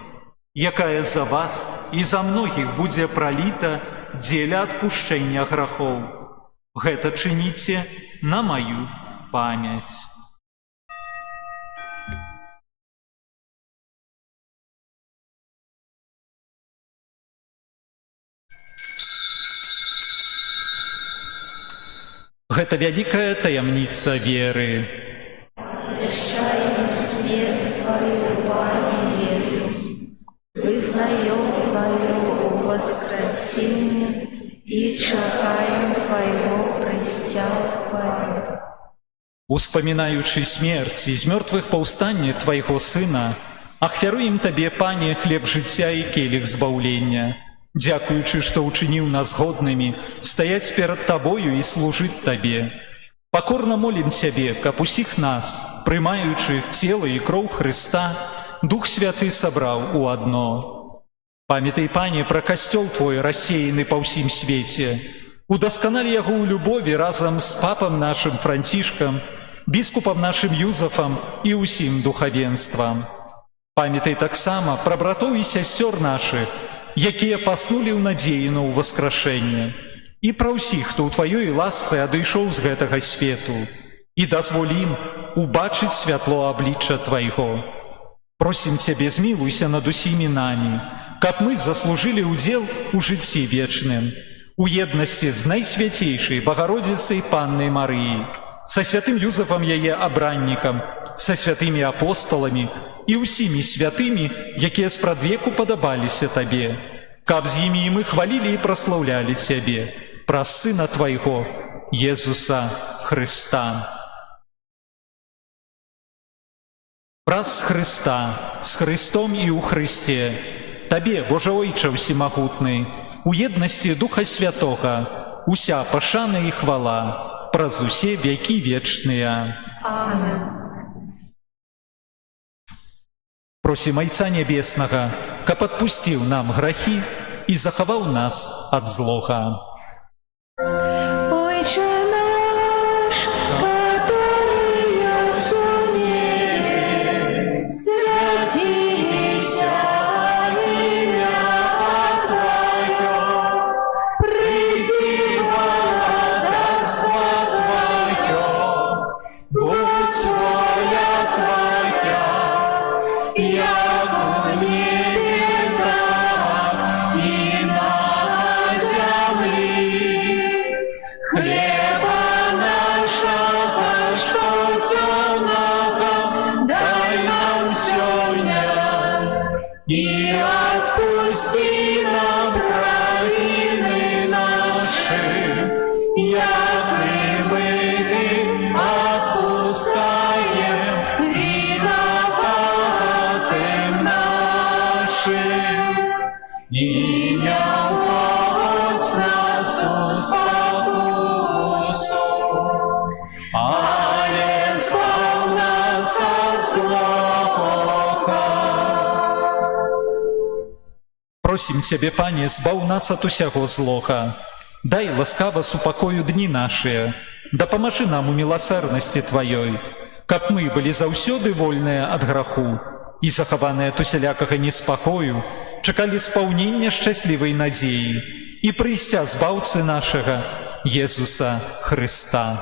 якая за вас і за многіх будзе праліта дзеля адпушчэння грахоў. Гэта чыніце на маю памяць». Гэта вялікая таямніца веры. Зашчаем смерть Твою, Пане Езу, вызнаем Твое воскресение и чакаем Твоего присяга. Успамінаючы смерць і з мёртвых паўстанне Твайго Сына, ахвяруем Табе, Пане, хлеб жыцця і келіх збаўлення, дзякуючы, што ўчыніў нас годнымі стаяць перад Табою і служыць Табе. Пакорна молім Цябе, каб усіх нас, прымаючых цела і кроў Хрыста, Дух Святы сабраў у адно. Памятай, Пане, пра касцёл Твой, рассеяны па ўсім свеце. Удасканалі яго ў любові разам з папам нашым Францішкам, біскупам нашым Юзафам і ўсім духавенствам. Памятай таксама пра братоў і сясцёр нашых, якія паснулі ў надзеі на ўваскрашэнне, і пра ўсіх, хто ў Тваёй ласцы адышоў з гэтага свету, і дазволь ім убачыць святло аблічча Твайго. Просім Цябе, змілуйся над усімі намі, каб мы заслужылі ўдзел у жыцці вечным, у еднасці з найсвяцейшай Багародзіцай Паннай Марыі, са святым Юзафам яе абраннікам, са святымі апосталамі і ўсімі святымі, якія спрадвеку падабаліся Табе, каб з імі і мы хвалілі і праслаўлялі Цябе праз Сына Твайго, Езуса Хрыста. Праз Хрыста, з Хрыстом і ў Хрысце, Табе, Божа Ойча Всемагутны, у еднасці Духа Святога, уся пашана і хвала праз усе векі вечныя. Амен. Просім Айца Нябеснага, каб адпусціў нам грахі і захаваў нас ад злога. Отче наш, который есть в небе, святися имя Твое, приди владарство Твое, будь воля Твоя, яко в небе, так и на земле. и отпусти нам провины наши, яко мы отпускаем виноватым нашим, и не вводь нас в спокусу, але избавь нас от злого. Просім Цябе, Пане, збаў нас от усяго злога. Дай ласкава супакою дні нашыя, дапамажы нам у міласэрнасці Тваёй, каб мы былі заўсёды вольныя ад граху і захаваныя ад усялякага неспакою, чакалі спаўнення шчаслівай надзеі і прыйсця збаўцы нашага Езуса Христа.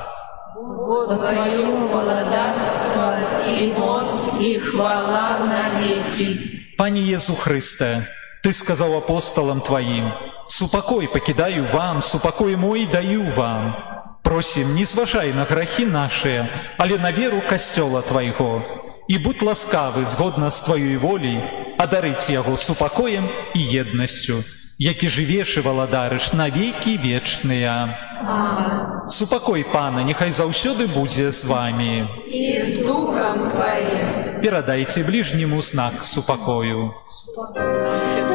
Вот Твое владарство и моц и хвала навеки. Пане Езу Христе, Ты сказал апостолам Твоим: «Супокой покидаю вам, супокой мой даю вам». Просим, не зважай на грахи наши, але на веру костёла Твоего, и будь ласкавы, згодна с Твоей волей, одарить Его супокоем и едностью, які живеш и валадарыш на веки вечные. Аминь. Супокой Пана, нехай заўсёды будзе з вами. И с Духом Твоим. Перадайте ближнему знак супокою.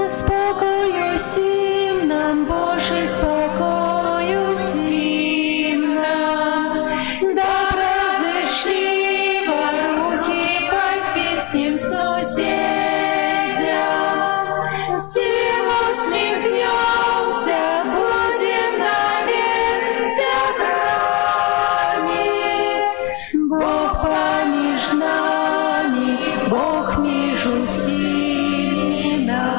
Спокою сим нам, Боже, спокою сим нам. Доброзычливо руки потиснем соседям. Всем усмехнемся, будем навек зябрами. Бог помеж нами, Бог между всеми нами.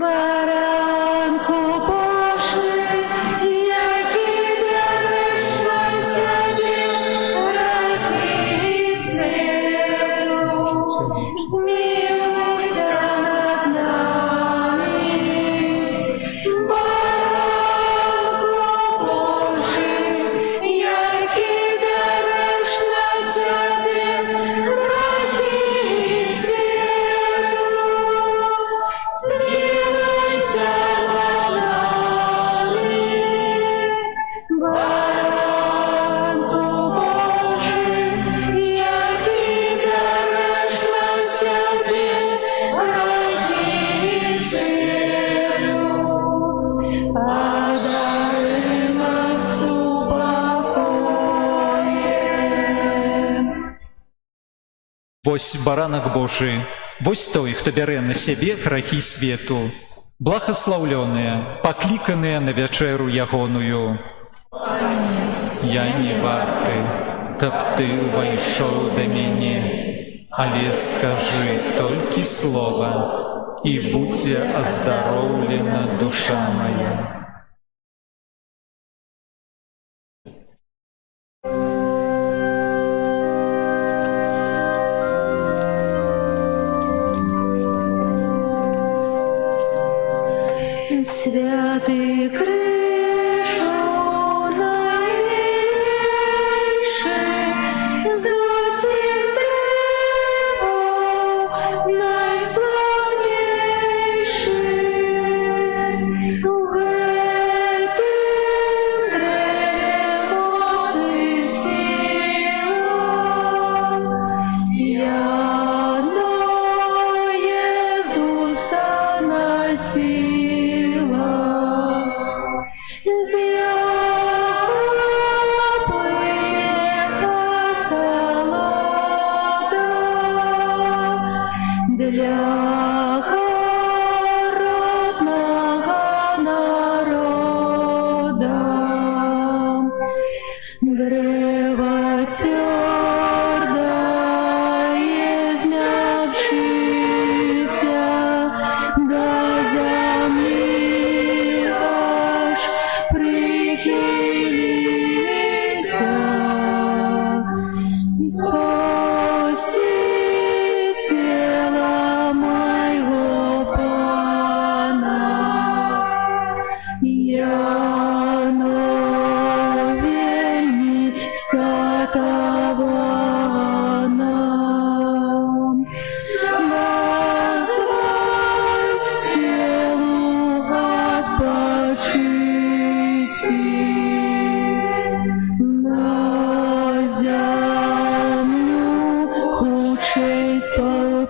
Баранку Божий, який береш на себе грехи і силу, змилуйся над нами. Баранку Божий, який береш на себе грехи і силу, змилуйся над нами. Баранку Божий, який береш на себе грехи і силу, одари нас упокоєм. Вось баранак Божий, вось той, хто бярэ на сябе грахі свету, благаслаўлёныя, пакліканыя на вячэру ягоную. Я не варты, каб ты увайшоў да мяне, але скажы толькі слова, і будзе аздароўлена душа моя. Святий крижу найвищий, з усіх древов найславніший. У гетим древі моці сила, яно Єзуса насіла.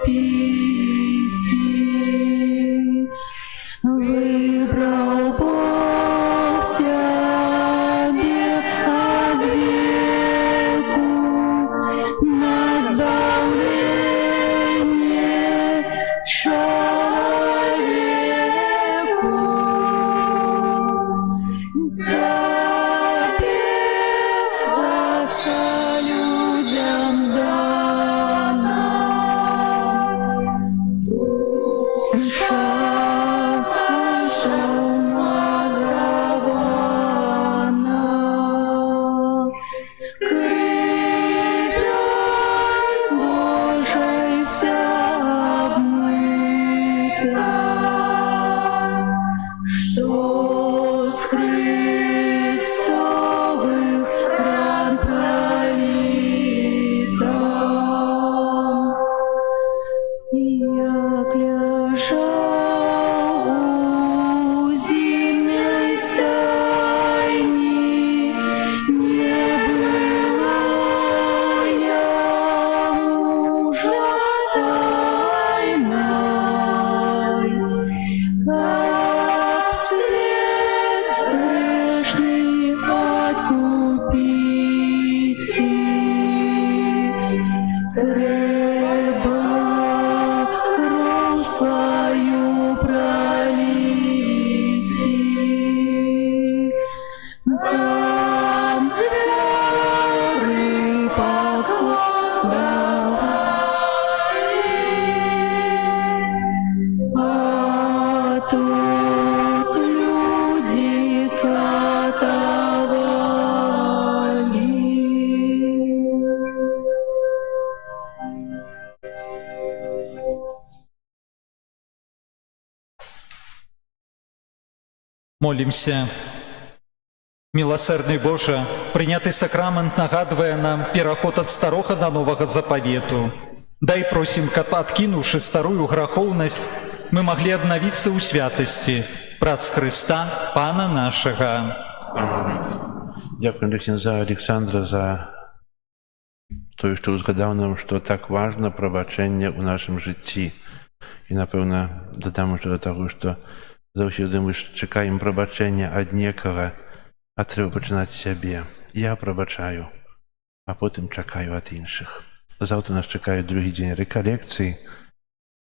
купите. Выбрал Бог тебе от веку на избавление человеку. Запеваться людям дана душа наша назована. Кровью Божией вся обмыта, что с Христовых ран пролита. Як лежал у зимней стайни, не было я мужа тайной, как свет грешный откупите. Треба кровь свою пролити, там цари покладали, а тут люди катовали. Молимся. Милосердный Боже, прынятый сакрамент нагадывая нам пераход от старога до нового заповету. Дай просим, каб откинувши старую граховность, мы могли обновиться у святости праз Христа, Пана нашего. Дякую, князя Александра, за то, що згадав нам, що так важно пробачення у нашому житті. І, напевно, додам ще до того, що завжди ми чекаємо пробачення від некого, а треба починати з себе. Я пробачаю, а потім чекаю від інших. Завтра нас чекає другий день реколекції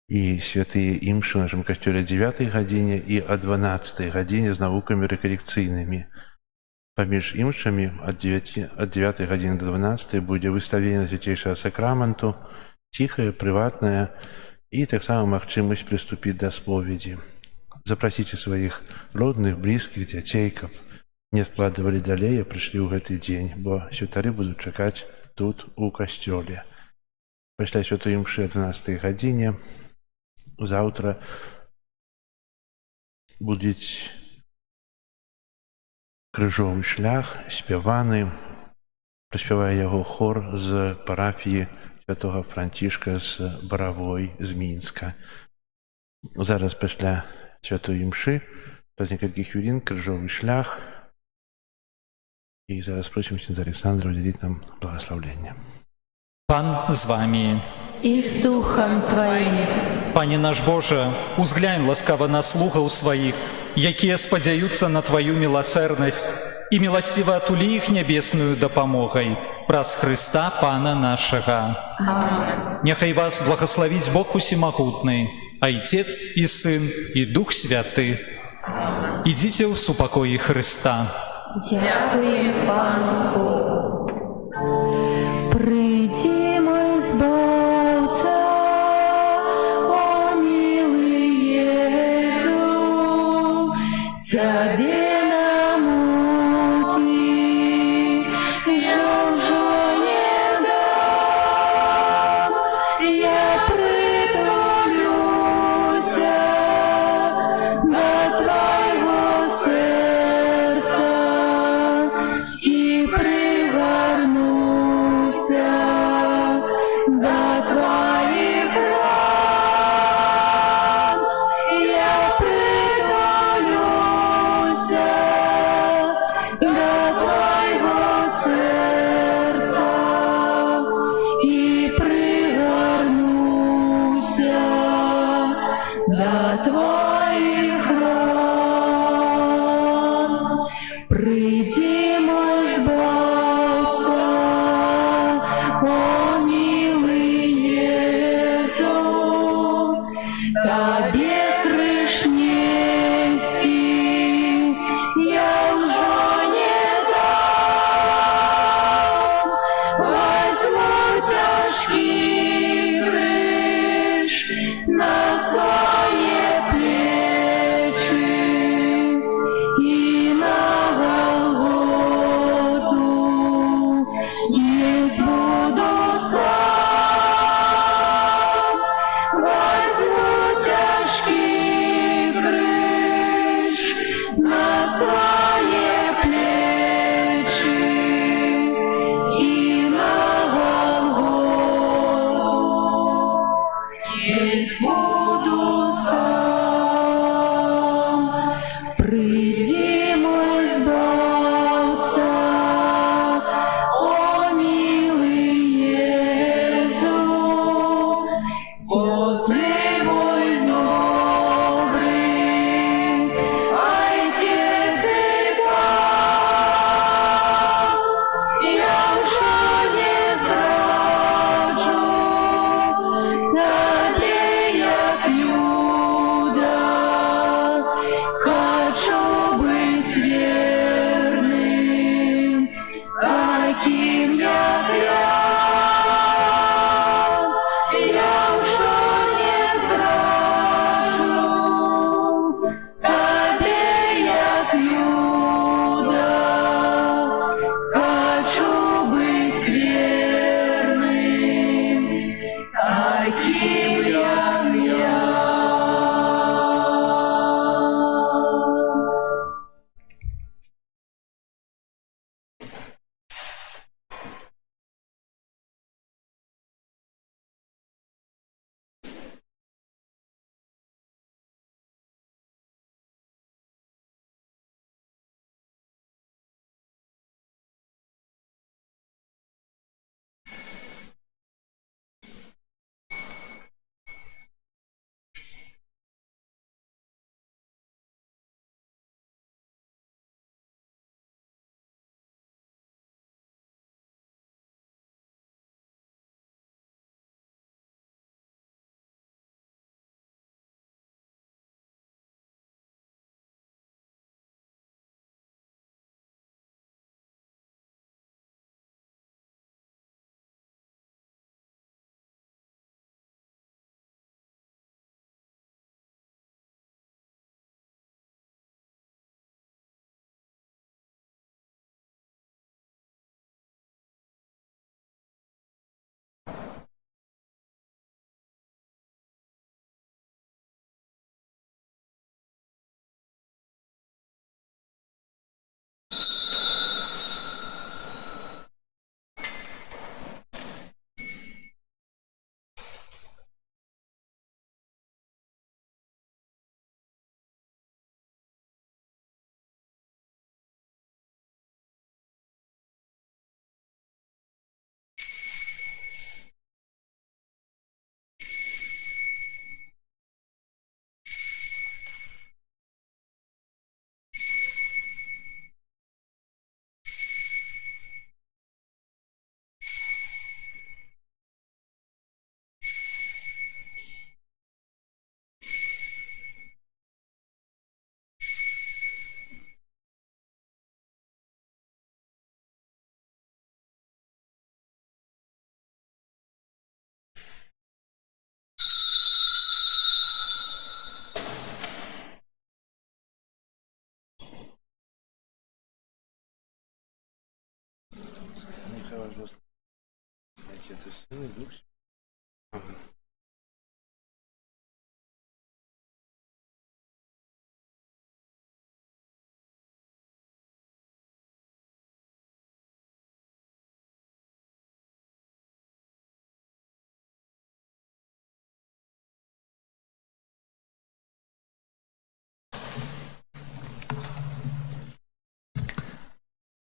і святые імши в нашому костелі о 9 годині і о 12 годині з науками реколекційними. Поміж імшами от 9 години до 12 буде виставлення Святейшого Сакраменту, тихое, приватное, и так само магчимость приступить до споведи. Запросите своих родных, близких, детей, каб не складывали далее, пришли в этот день, бо святары будут чекать тут, у костеле. Після святої імши о 12 годині завтра буде крыжовый шлях, спяваны, проспявае яго хор з парафіі святого Францішка з Баравой, з Мінська. Зараз після святої імши, праз некалькі хвілін, крыжовый шлях. І зараз просим князя Александра уділити нам благословення. Пан з вами. И с Духом Твоим. Пане наш Боже, узглянь ласкава на слугаў сваіх, якія спадзяюцца на Твою милосердность, и милостиво отули их небесную допомогой, праз Христа Пана нашего. Аминь. Нехай вас благословить Бог Усемогутный, Отец и Сын и Дух Святый. Идите в супокои Христа. Дякуємо Пану Богу. Приди, мой Збавца, о милый Иисус, Тебе на муки жажду не дам, я притулюся до Твоего сердца и пригорнуся до Твоих ран, я притулюся до Твоего сердца и пригорнуся до Твоих ран. Приди, мой избавца, о милый Иисус, Тебе крыш нести я уже не дам. Возьму тяжкий крыш на свои плечи и на Голготу есть буду сам. Возьму тяжкий крыш на свои плечи и на Голготу есть буду сам. Приди, мой избавца, о милый Иисус, вот Ты мой добрый Отец и Бог. Я уже не здраджу Тебе, як Юда, хочу быть верным, таким, як я. Я уже не здраджу Тебе, як Юда, хочу быть верным, таким, як я.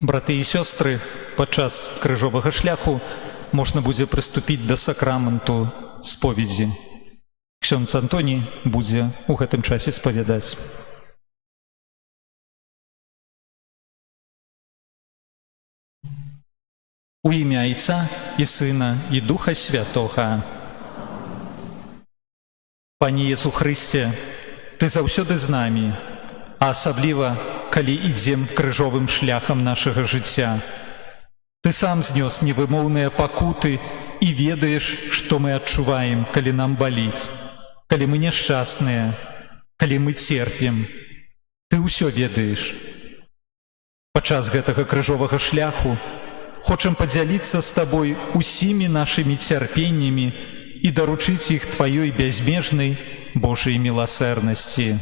Браты і сёстры, падчас крыжовага шляху можна будзе прыступіць да сакраменту споведзі. ксёндз Антоній будзе ў гэтым часе спавядаць. У імя Айца і Сына і Духа Святога. Пане Jesу Хрысце, Ты заўсёды з намі, а асабліва, калі ідзем крыжовым шляхам нашага жыцця. Ты сам знёс невымоўныя пакуты і ведаеш, што мы адчуваем, калі нам баліць, калі мы няшчасныя, калі мы церпім. Ты ўсё ведаеш. Падчас гэтага крыжовага шляху хочам падзяліцца з табой усімі нашымі цярпеннямі і даручыць іх тваёй бязмежнай Божай міласэрнасці.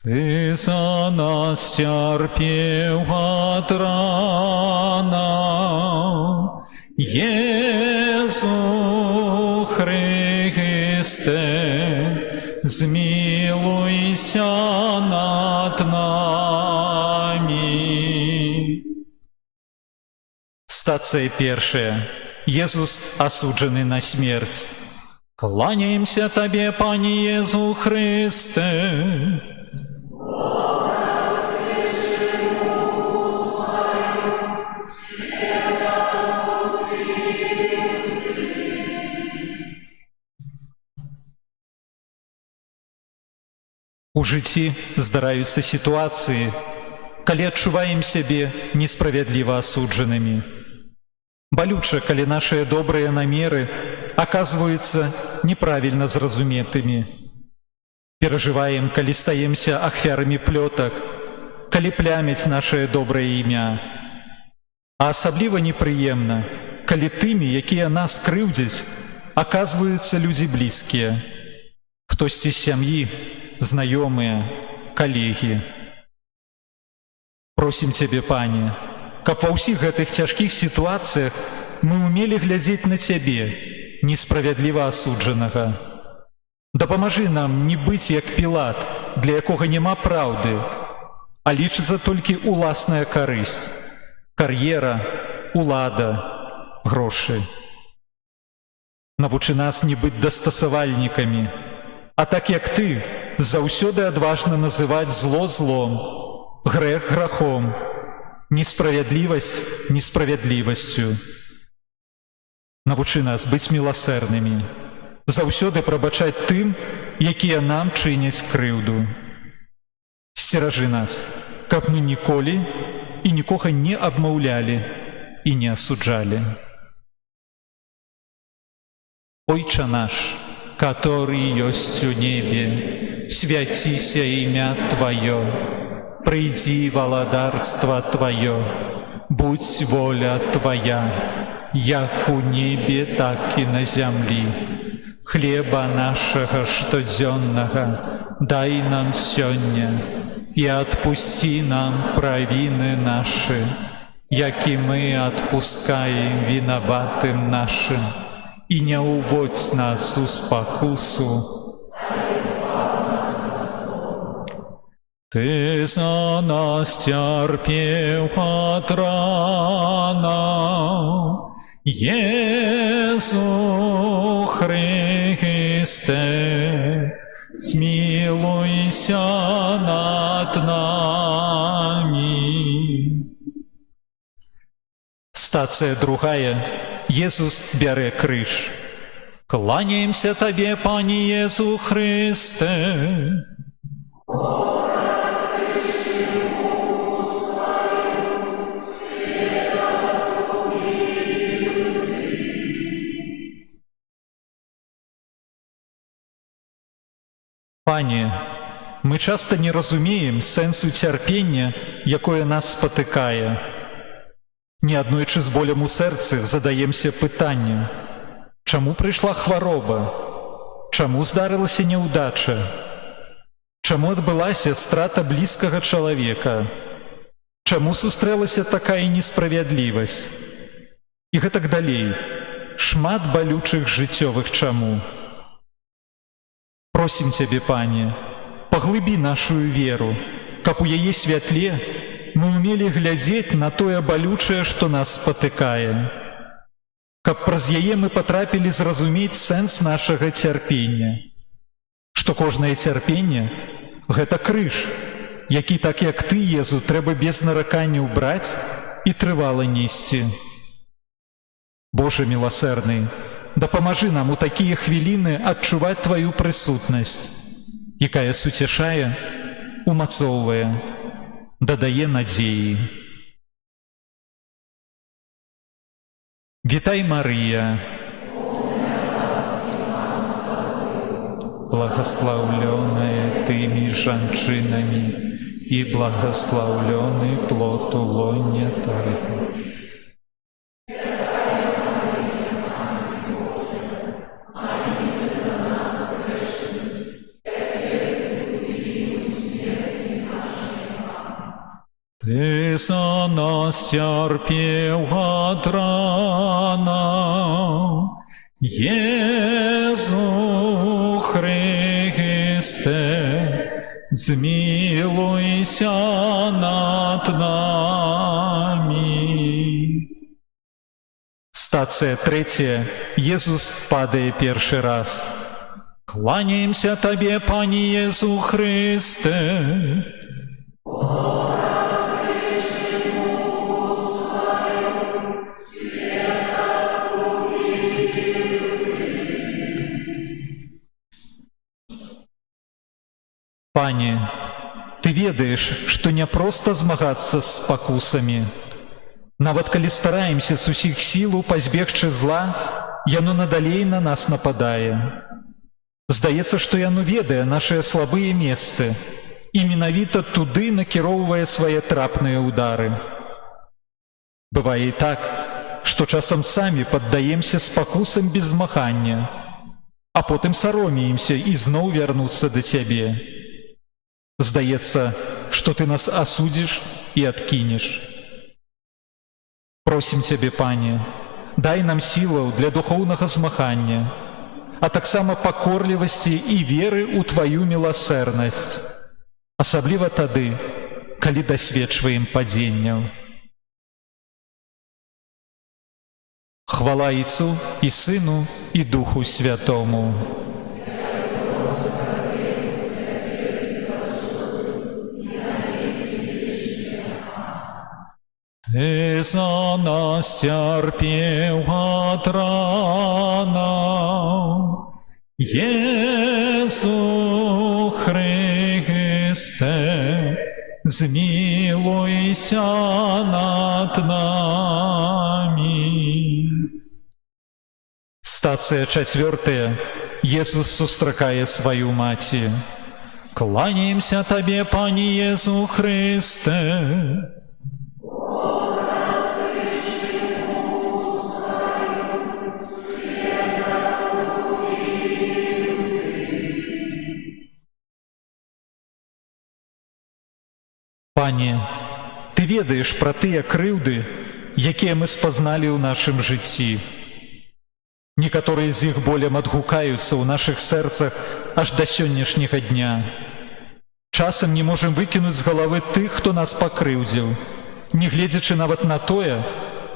Ты за нас цярпеў ад рана, Езу Хрысте, змілуйся над намі. Стацыя першая. Езус асуджаны на смерць. Кланяемся Табе, Пане Езу Хрысте. У жыцці здараюцца сітуацыі, калі адчуваем сябе несправядліва асуджанымі. Балюча, калі нашыя добрыя намеры аказваюцца неправільна зразуметымі. Перажываем, калі стаемся ахвярамі плётак, калі плямяць нашае добрае імя. А асабліва непрыемна, калі тымі, якія нас крыўдзяць, аказваюцца людзі блізкія, хтосьці з сям'і, знаёмыя, калегі. Просім Цябе, Пане, каб ва ўсіх гэтых цяжкіх сітуацыях мы ўмелі глядзець на Цябе, несправядліва асуджанага. Дапамажы нам не быць як Пілат, для якога няма праўды, а лічыцца толькі уласная карысць, кар'ера, улада, грошы. Навучы нас не быць дастасавальнікамі, а так як Ты, заўсёды адважна называць зло злом, грэх грахом, несправядлівасць несправядлівасцю. Навучы нас быць міласэрнымі, заўсёды прабачаць тым, якія нам чыняць крыўду. Сцеражы нас, каб мы ніколі і нікога не абмаўлялі і не асуджалі. Ойча наш, который есть у небе, святися имя Твое, приди владарство Твое, будь воля Твоя, як у небе, так и на земли. Хлеба нашего штодзённага дай нам сёння, и отпусти нам провины наши, як и мы отпускаем виноватым нашим. И не уводь нас у спокусу. Ты за нас терпел от рана, Езу Христе, смилуйся над нами. Стацыя другая. Езус бярэ крыж. Кланяемся Табе, Пане Езу Хрысте. Пане, мы часта не разумеем сэнсу цярпення, якое нас спатыкае. Неаднойчы з болем у сэрцы задаемся пытаннем: чаму прыйшла хвароба? Чаму здарылася няўдача? Чаму адбылася страта блізкага чалавека? Чаму сустрэлася такая несправядлівасць? І гэтак далей. Шмат балючых жыццёвых чаму. Просім Цябе, Пане, паглыбі нашую веру, каб у яе святле мы умелі глядзець на тое балючае, што нас спатыкае. каб праз яе мы патрапілі зразумець сэнс нашага цярпення, што кожнае цярпенне – гэта крыж, які, так як ты, Езу, трэба без наракання ўбраць і трывала несці. Боже міласэрны, дапамажы нам у такія хвіліны адчуваць Тваю прысутнасць, якая суцяшае, умацоўвае, дадае надзеі. Вітай, Марыя, благословленная тымі жанчынамі і благословлены плод улоння Твайго. Ты за нас цярпеў ад ранаў, Езу Христе, змілуйся над намі. Стацыя 3. Езус падае першы раз. Кланяемся Табе, Пане Езу Христе. Пане, Ты ведаеш, што не проста змагацца з спакусамі. Нават калі стараемся з усіх сілаў пазбегчы зла, яно надалей на нас нападае. Здаецца, што яно ведае нашыя слабыя месцы і менавіта туды накіроўвае свае трапныя ўдары. Бывае і так, што часам самі паддаемся спакусам без змагання, а потым саромеемся і зноў вярнуцца да Цябе. Здаецца, што Ты нас асудзіш і адкінеш. Просім Цябе, Пане, дай нам сілаў для духоўнага змагання, а таксама пакорлівасці і веры ў Тваю міласэрнасць, асабліва тады, калі дасведчваем падзенняў. Хвала Ісцу і Сыну і Духу Святому. Ты за нас цярпеў ад ранаў, Езу Христе, змілуйся над намі. Стацыя 4. Езус сустракае сваю маці. Кланяемся Табе, Пане Езу Христе. Пане, Ты ведаеш пра тыя крыўды, якія мы спазналі ў нашым жыцці. Некаторыя з іх болем адгукаюцца ў нашых сэрцах аж да сённяшняга дня. Часам не можам выкінуць з галавы тых, хто нас пакрыўдзіў, нягледзячы нават на тое,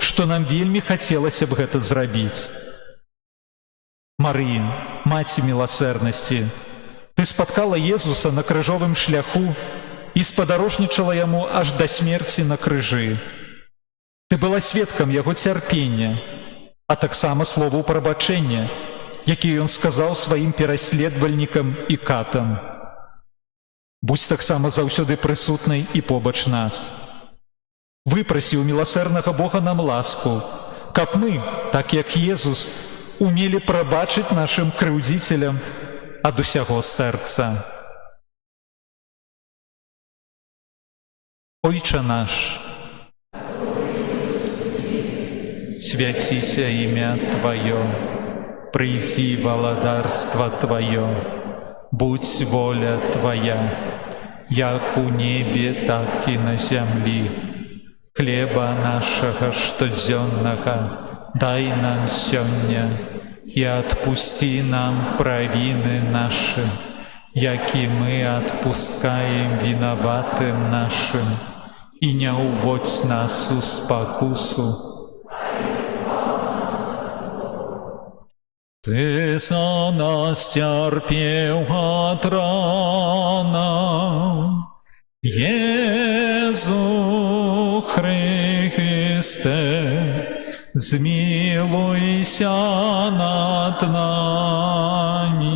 што нам вельмі хацелася б гэта зрабіць. Марыя, Маці міласэрнасці, Ты спаткала Езуса на крыжовым шляху і спадарожнічала яму аж да смерці на крыжы. Ты была сведкам яго цярпення, а таксама слову прабачэння, які ён сказаў сваім пераследавальнікам і катам. Будзь таксама заўсёды прысутнай і побач нас. Выпрасі ў міласэрнага Бога нам ласку, каб мы, так як Езус, умелі прабачыць нашым крыўдзіцелям ад усяго сэрца. Ойча наш, свяціся імя Тваё, прыйдзі валадарства Тваё, будзь воля Твая, як у небе, так і на зямлі. Хлеба нашага штодзённага дай нам сёння і адпусці нам правіны нашы, як і мы адпускаем вінаватым нашым, і не ўводзь нас у спакусу, Ты за нас терпел от рана, Езу Христе, змилуйся над нами.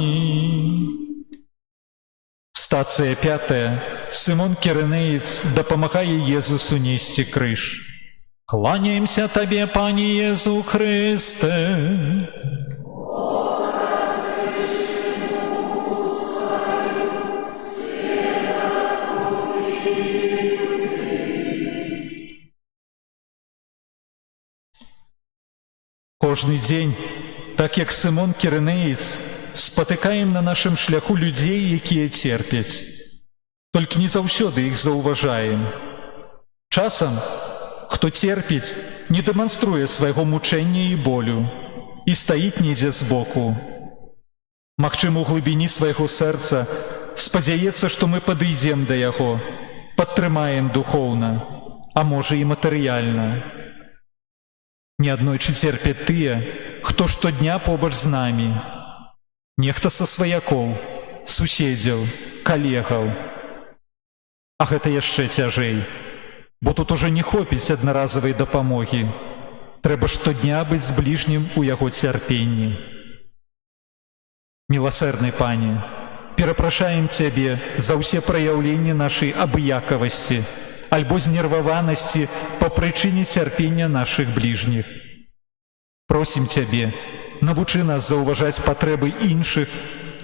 Стація 5. Симон Киринеец допомагає Єзусу нести криш. Кланяемся Тебе, Пане Езу Христе. Кожний день, так як Симон Киринеец, спотыкаем на нашым шляху людзей, якія церпяць. Толькі не заўсёды іх заўважаем. Часам, хто церпіць, не дэманструе свайго мучэння і болю і стаіць недзе збоку. Магчыма, у глыбіні свайго сэрца спадзяецца, што мы падыдзем да яго, падтрымаем духоўна, а можа і матэрыяльна. Неаднойчы церпяць тыя, хто штодня побач з намі. Нехта са сваякоў, суседзяў, калегаў. А гэта яшчэ цяжэй, бо тут ужо не хопіць аднаразавай дапамогі. Трэба штодня быць з бліжнім у яго цярпенні. Міласэрны Пане, перапрашаем Цябе за ўсе праяўленні нашай абыякавасці альбо знерваванасці па прычыне цярпення нашых бліжніх. Просім Цябе, навучы нас заўважаць патрэбы іншых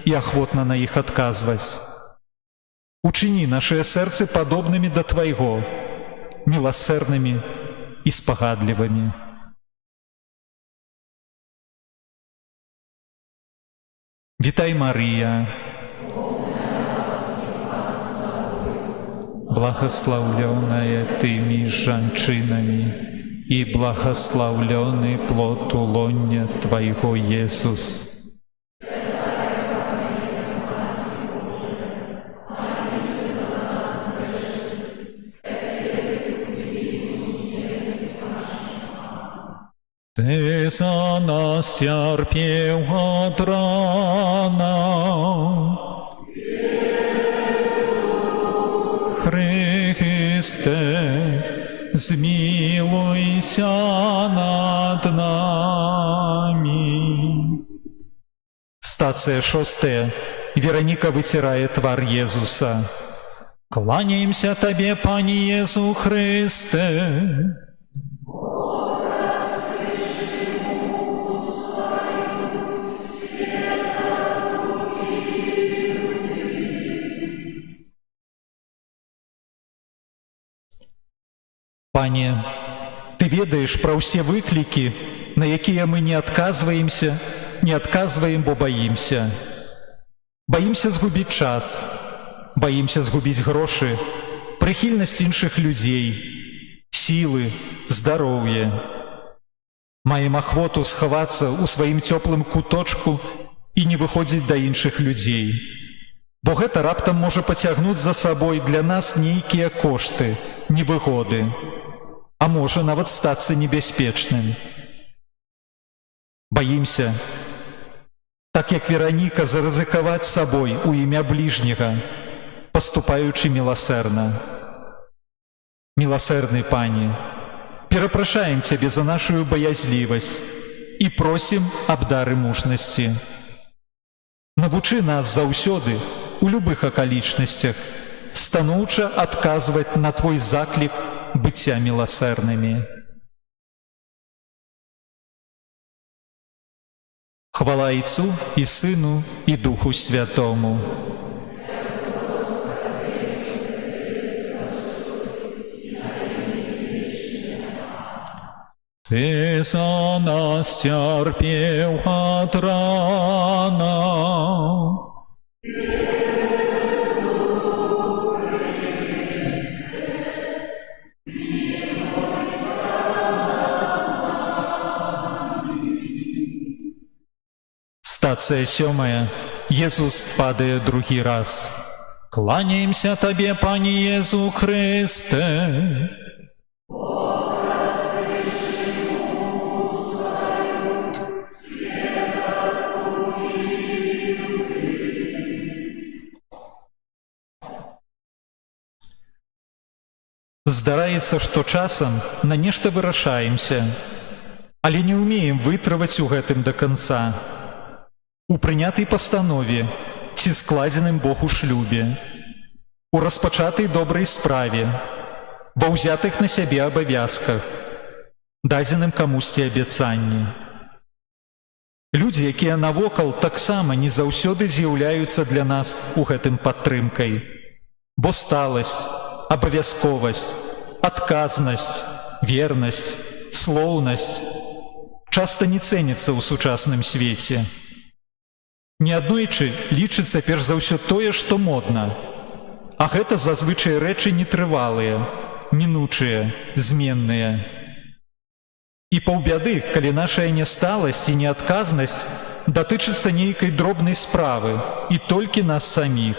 і ахвотна на іх адказваць. Учыні нашыя сэрцы падобнымі да Твайго, міласэрнымі і спагадлівымі. Вітай, Марыя, благословленная Тымі жанчынамі і благословлены плод улоння Твайго, Езус. Ты за нас терпел от рана, Христе, змилуйся над нами. Стація 6. Вероніка вытирає твар Єзуса. Кланяемся Тебе, Пане Езу Христе. Пане, Ты ведаеш пра ўсе выклікі, на якія мы не адказваем, бо баімся. Баімся згубіць час, баімся згубіць грошы, прыхільнасць іншых людзей, сілы, здароўе. Маем ахвоту схавацца ў сваім цёплым куточку і не выходзіць да іншых людзей. Бо гэта раптам можа пацягнуць за сабой для нас нейкія кошты, невыгоды. А можа нават стацца небяспечным. Баімся, так як Вераніка, зарызыкаваць сабой у імя бліжняга, паступаючы міласэрна. Міласэрны Пане, перапрашаем Цябе за нашу баязлівасць і просім аб дары мужнасці. Навучы нас заўсёды, у любых акалічнасцях, станоўча адказваць на Твой заклік быцця міласэрнымі. Хвала Отцу і Сыну і Духу Святому. Ты за нас терпел от рана, Стація 7. Єзус падає другий раз. Кланяємся Тебе, Пане Єзу Христе. Здараецца, што часам на нешта вырашаемся, але не ўмеем вытрываць у гэтым да канца. У прынятай пастанове ці складзеным Богу шлюбе, у распачатай добрай справе, ва ўзятых на сябе абавязках, дадзеным камусьці абяцанні. Людзі, якія навокал, таксама не заўсёды з'яўляюцца для нас у гэтым падтрымкай, бо сталасць, абавязковасць, адказнасць, вернасць, слоўнасць часта не цэніцца ў сучасным свеце. Неаднойчы лічыцца перш за ўсё тое, што модна, а гэта зазвычай рэчы нетрывалыя, мінучыя, зменныя. І паўбяды, калі нашая нясталасць і неадказнасць датычыцца нейкай дробнай справы і толькі нас саміх.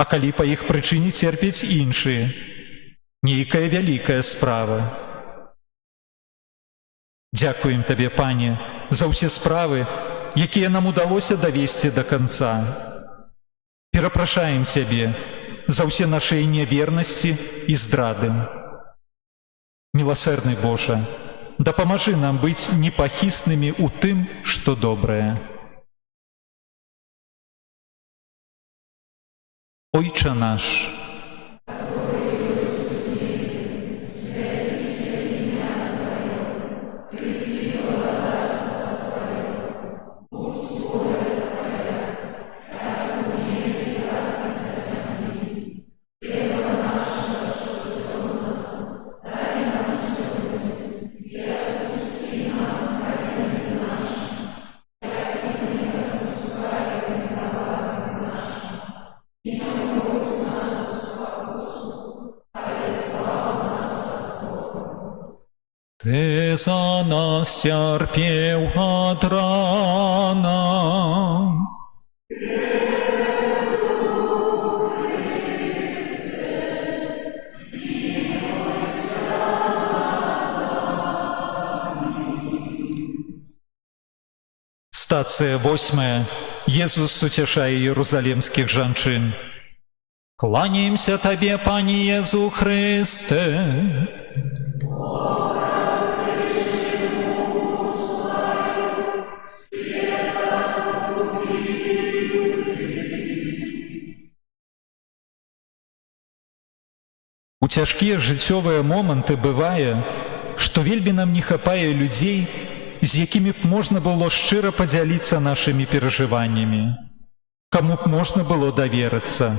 А калі па іх прычыне церпяць іншыя, нейкая вялікая справа. Дзякуем Табе, Пане, за ўсе справы, якія нам удалося давесці да канца. Перапрашаем Цябе за ўсе нашыя нявернасці і здрады. Міласэрны Божа, дапамажы нам быць непахіснымі ў тым, што добрае. Ойча наш, Ты за нас цярпеў ад рана. Стацыя 8. Езус суцяшае іерусалемскіх жанчын. Кланяемся Табе, Пане Езу Хрысте. У цяжкія жыццёвыя моманты бывае, што вельмі нам не хапае людзей, з якімі б можна было шчыра падзяліцца нашымі перажываннямі, каму б можна было даверыцца,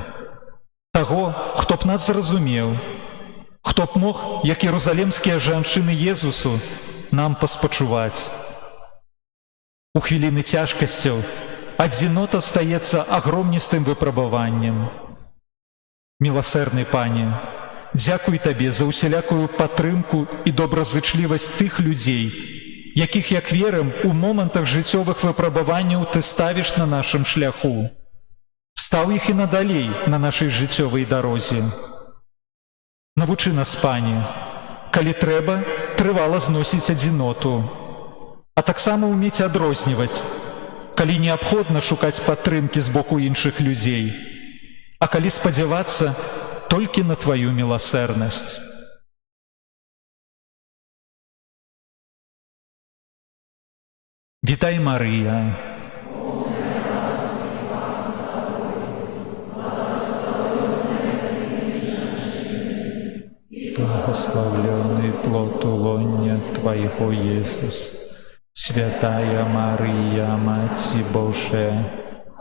таго, хто б нас зразумеў, хто б мог, як іерусалемскія жанчыны Езусу, нам паспачуваць. У хвіліны цяжкасцяў адзінота стаецца агромністым выпрабаваннем. Міласэрны Пане, дзякуй Табе за ўсялякую падтрымку і добразычлівасць тых людзей, якіх, як верым, у момантах жыццёвых выпрабаванняў Ты ставіш на нашым шляху. Стаў іх і надалей на нашай жыццёвай дарозе. Навучы нас, Пане, калі трэба, трывала зносіць адзіноту, а таксама ўмець адрозніваць, калі неабходна шукаць падтрымкі з боку іншых людзей, а калі спадзявацца толькі на Тваю міласэрнасць. Вітай, Марыя. Благословленный плод улоння Твоего, Иисус. Святая Мария, Матерь Божия,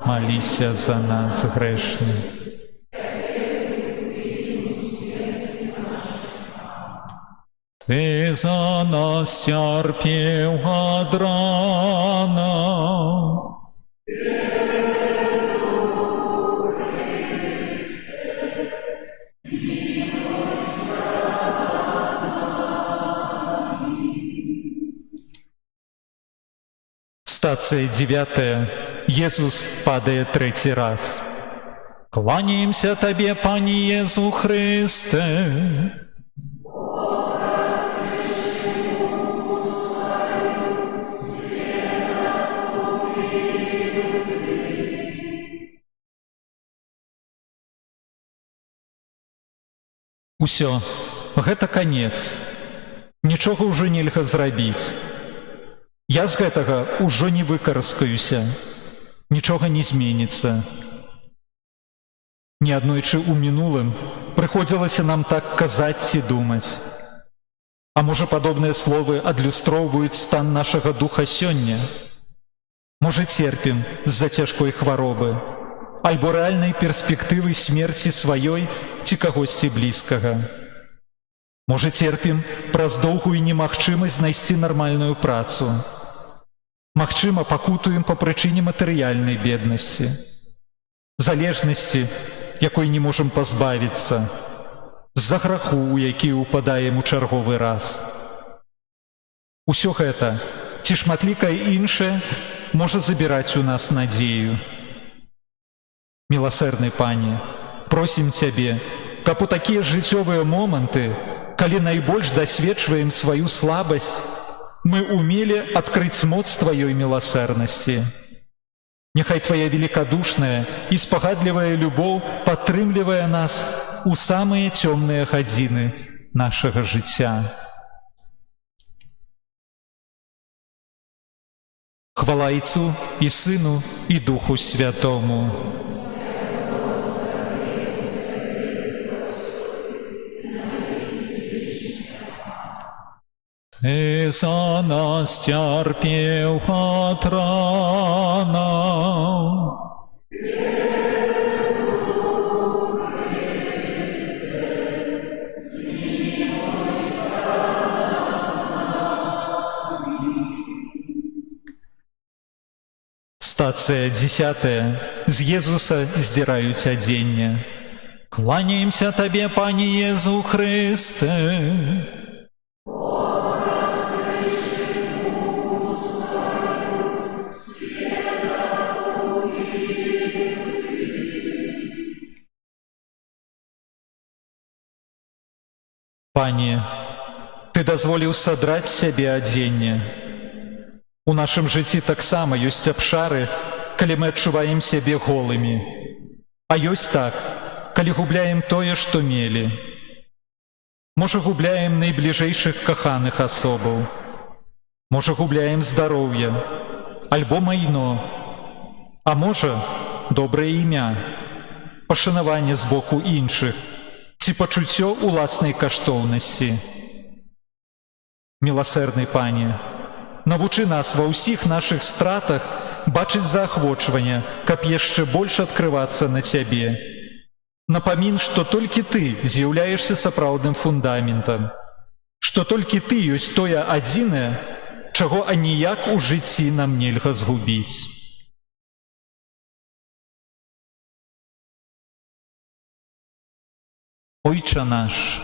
молися за нас грешных. Ты за нас цярпеў ад рана. Стацыя 9. Езус падае 3 раз. Кланяемся Табе, Пане Езу Хрысте. Усё, гэта канец. Нічога ўжо нельга зрабіць. Я з гэтага ўжо не выкарыскаюся. Нічога не зменіцца. Неаднойчы ў мінулым прыходзілася нам так казаць ці думаць. А можа, падобныя словы адлюстроўваюць стан нашага духа сёння? Можа, церпім з-за цяжкой хваробы, альбо рэальнай перспектывы смерці сваёй ці кагосьці блізкага. Можа, церпім праз доўгую немагчымасць знайсці нармальную працу. Магчыма, пакутуем па прычыне матэрыяльнай беднасці, залежнасці, якой не можам пазбавіцца, з-за граху, у які ўпадаем у чарговы раз. Усё гэта, ці шматлікае іншае, можа забіраць у нас надзею. Міласэрны Пане, просім Цябе, каб у такія жыццёвыя моманты, калі найбольш дасведчваем сваю слабасць, мы умелі адкрыць моц Тваёй міласэрнасці. Няхай Твая великодушная і спагадлівая любоў падтрымлівае нас у самыя цёмныя гадзіны нашага жыцця. Хвала Отцу і Сыну і Духу Святому. Ты за нас цярпеў ад ранаў. Стацыя 10. З Езуса здзіраюць адзенне. Кланяемся Табе, Пане Езу Хрысте. Пане, Ты дазволіў садраць сябе адзенне. У нашым жыцці таксама ёсць абшары, калі мы адчуваем сябе голымі. А ёсць так, калі губляем тое, што мелі. Можа, губляем найбліжэйшых каханых асобаў. Можа, губляем здароўе, альбо майно. А можа, добрае імя, пашанаванне з боку іншых, ці пачуццё уласнай каштоўнасці. Міласэрны Пане, навучы нас ва ўсіх нашых стратах бачыць заахвочванне, каб яшчэ больш адкрывацца на Цябе. Напамін, што толькі Ты з'яўляешся сапраўдным фундаментам, што толькі Ты ёсць тое адзінае, чаго аніяк у жыцці нам нельга згубіць. Ojcze nasz,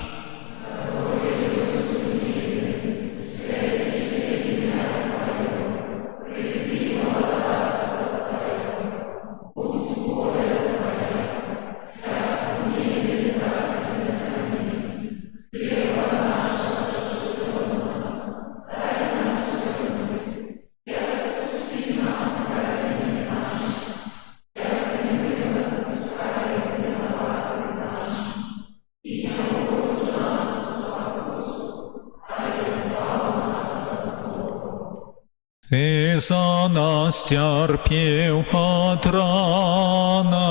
Ty za nas cierpiał od rana.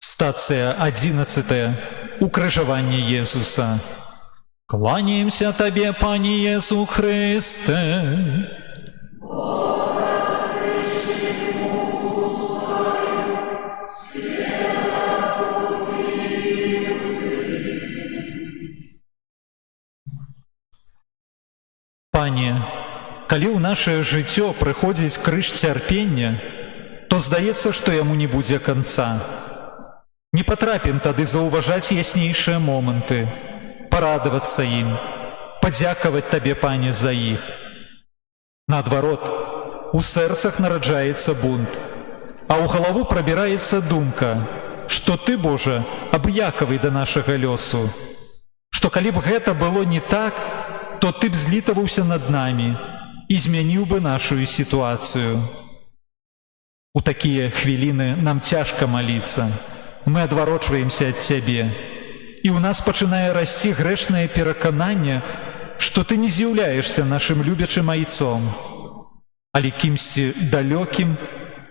Стацыя 11. Укрыжаванне Езуса. Кланяемся Табе, Пане Езу Хрысте. Пане, калі ў нашае жыццё прыходзіць крыж цярпення, то здаецца, што яму не будзе канца. Не патрапім тады заўважаць яснейшыя моманты, парадавацца ім, падзякаваць Табе, Пане, за іх. Наадварот, у сэрцах нараджаецца бунт, а ў галаву прабіраецца думка, што Ты, Божа, абыякавы да нашага лёсу, што калі б гэта было не так, то ты б злітаваўся над намі і змяніў бы нашу сітуацыю. У такія хвіліны нам цяжка маліцца. Мы адварочваемся ад Цябе. І ў нас пачынае расці грэшнае перакананне, што ты не з'яўляешся нашым любячым айцом, але кімсьці далёкім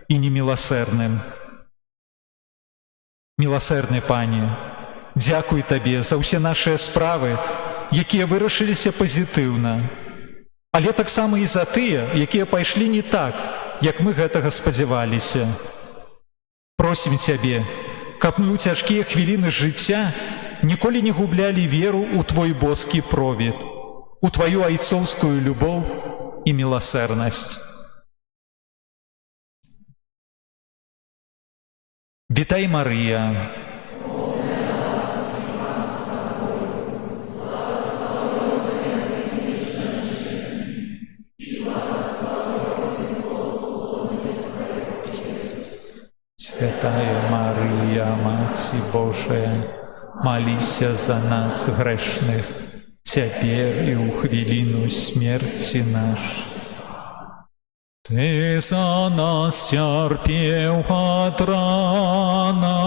і неміласэрным. Міласэрны Пане, дзякуй Табе за ўсе нашыя справы, якія вырашыліся пазітыўна, але таксама і за тыя, якія пайшлі не так, як мы гэтага спадзяваліся. Просім Цябе, каб мы ў цяжкія хвіліны жыцця ніколі не гублялі веру ў Твой боскі провід, у Тваю айцоўскую любоў і міласэрнасць. Вітай, Марыя! Святая Марія, Маці Божая, маліся за нас грэшных, цяпер і ў хвіліну смерці нашай. Ты за нас цярпеў ад рана.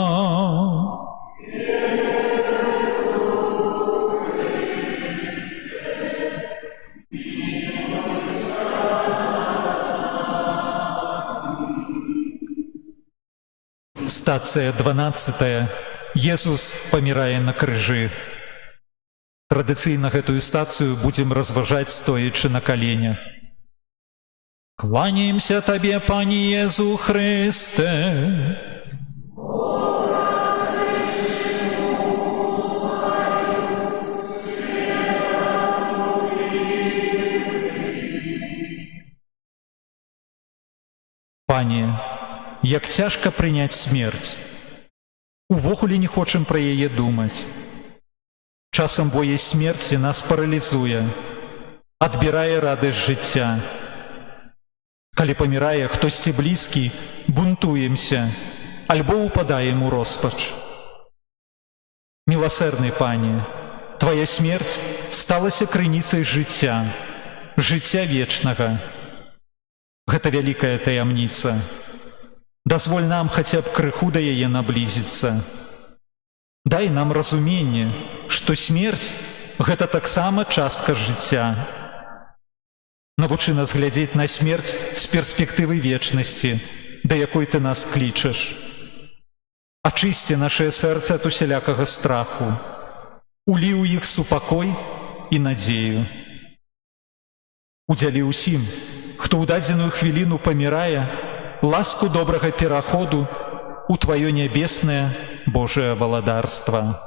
Стацыя 12. Езус памірае на крыжы. Традыцыйна гэтую стацыю будзем разважаць, стоячы на каленях. Кланяемся Табе, Пане Езу Хрысте. Пане, як цяжка прыняць смерць. Увогуле не хочам пра яе думаць. Часам боязь смерці нас паралізуе, адбірае радасць жыцця. Калі памірае хтосьці блізкі, бунтуемся, альбо упадаем у роспач. Міласэрны Пане, Твая смерць сталася крыніцай жыцця, жыцця вечнага. Гэта вялікая таямніца. Дазволь нам хаця б крыху да яе наблізіцца. Дай нам разуменне, што смерць – гэта таксама частка жыцця. Навучы нас глядзець на смерць з перспектывы вечнасці, да якой Ты нас клічаш. Ачысці нашае сэрца ад усялякага страху. Улі ў іх супакой і надзею. Удзялі ўсім, хто ў дадзеную хвіліну памірае, ласку добрага пераходу у Тваё нябеснае Божае валадарства.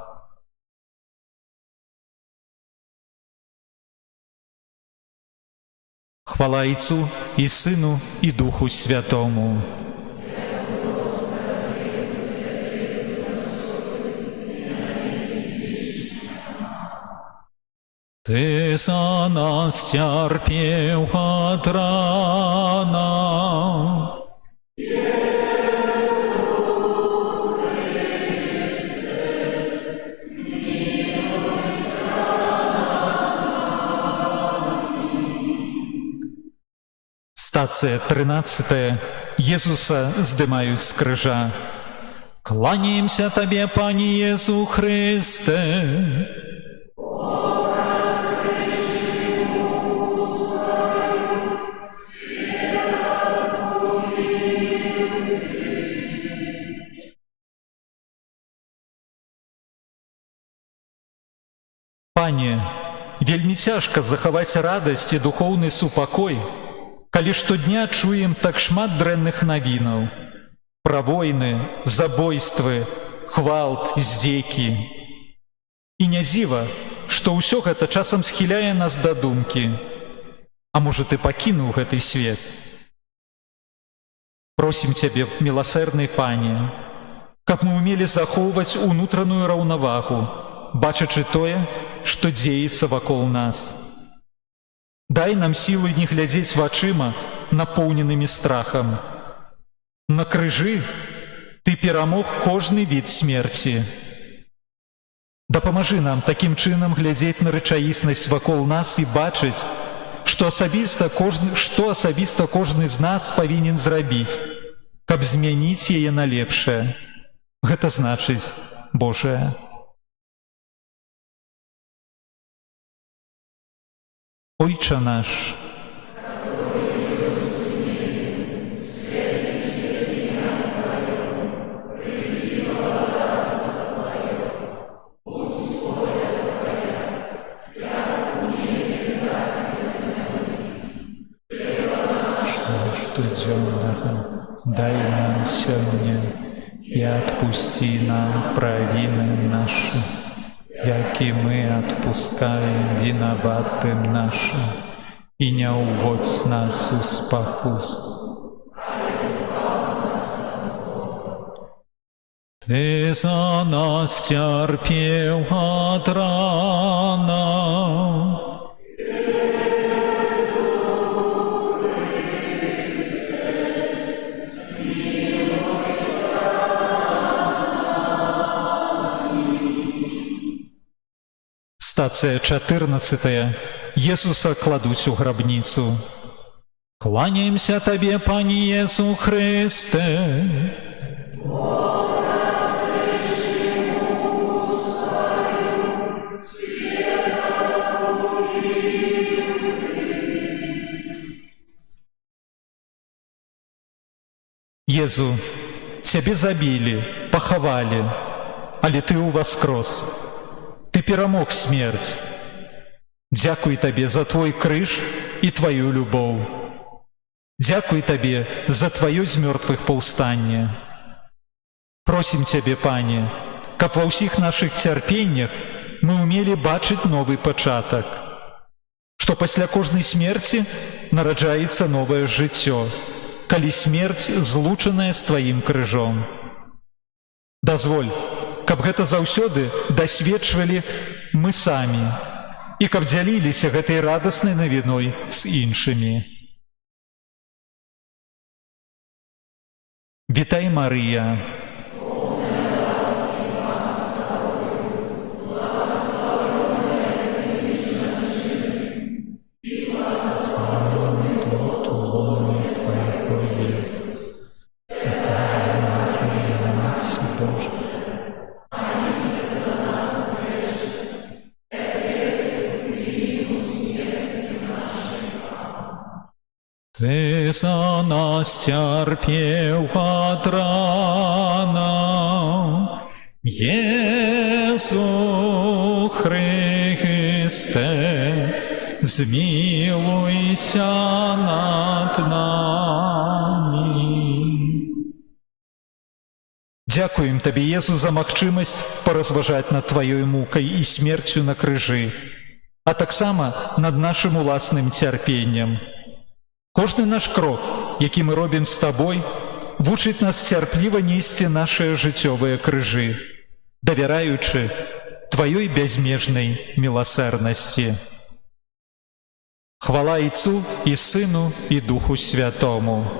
Хвала Отцу и Сыну и Духу Святому. Ты за нас цярпеў ад рана. Стацыя 13. Езуса здымаюць з крыжа. Кланяемся Табе, Пане Езу Хрысте. Пане, вельмі цяжка захаваць радасць і духоўны супакой, калі штодня чуем так шмат дрэнных навінаў пра войны, забойствы, гвалт, здзекі. І не дзіва, што ўсё гэта часам схіляе нас да думкі: а можа, ты пакінуў гэты свет? Просім Цябе, міласэрны Пане, каб мы ўмелі захоўваць унутраную раўнавагу, бачачы тое, што дзеецца вакол нас. Дай нам сілу не глядзець вачыма, напоўненымі страхам. На крыжы Ты перамог кожны від смерці. Дапамажы нам такім чынам глядзець на рэчаіснасць вакол нас і бачыць, што асабіста кожны з нас павінен зрабіць, каб змяніць яе на лепшае. Гэта значыць Божае. Ойча наш, штодзённага дай нам сёння і адпусці нам правіны нашы, як і мы адпускаем вінаватым нашым, і не ўводзь нас у спакусу. Ты за нас цярпеў ад рана, Стацыя 14. Jesуса кладуць у грабніцу. Кланяемся Табе, Пане Jesу Христе. Езу, Цябе забілі, пахавалі, але Ты ўваскрос. Ты перамог смерць. Дзякуй Табе за Твой крыж і Тваю любоў. Дзякуй Табе за Тваё з мёртвых паўстанне. Просім Цябе, Пане, каб ва ўсіх нашых цярпеннях мы ўмелі бачыць новы пачатак, што пасля кожнай смерці нараджаецца новае жыццё, калі смерць злучаная з Тваім крыжом. Дазволь, каб гэта заўсёды дасведчвалі мы самі і каб дзяліліся гэтай радаснай навіной з іншымі. Вітай, Марыя! Ты за нас цярпеў ад рана, Jesу Христе, змілуйся над намі. Дзякуем Табе, Jesу, за магчымасць паразважаць над Тваёй мукай і смерцю на крыжы, а таксама над нашым уласным цярпеннем. Кожны наш крок, які мы робім з Табой, вучыць нас цярпліва несці нашыя жыццёвыя крыжы, давяраючы Тваёй бязмежнай міласэрнасці. Хвала Ійцу і Сыну і Духу Святому.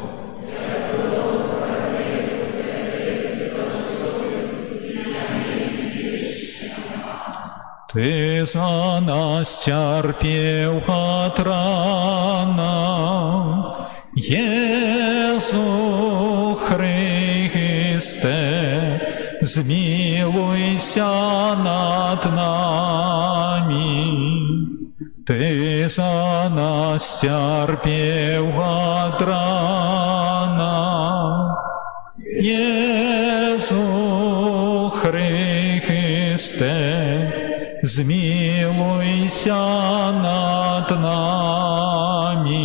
Ты за нас цярпеў ад рана, Jesу Христе, змілуйся над намі. Ты за нас цярпеў ад рана, Jesу Христе, змілуйся над намі.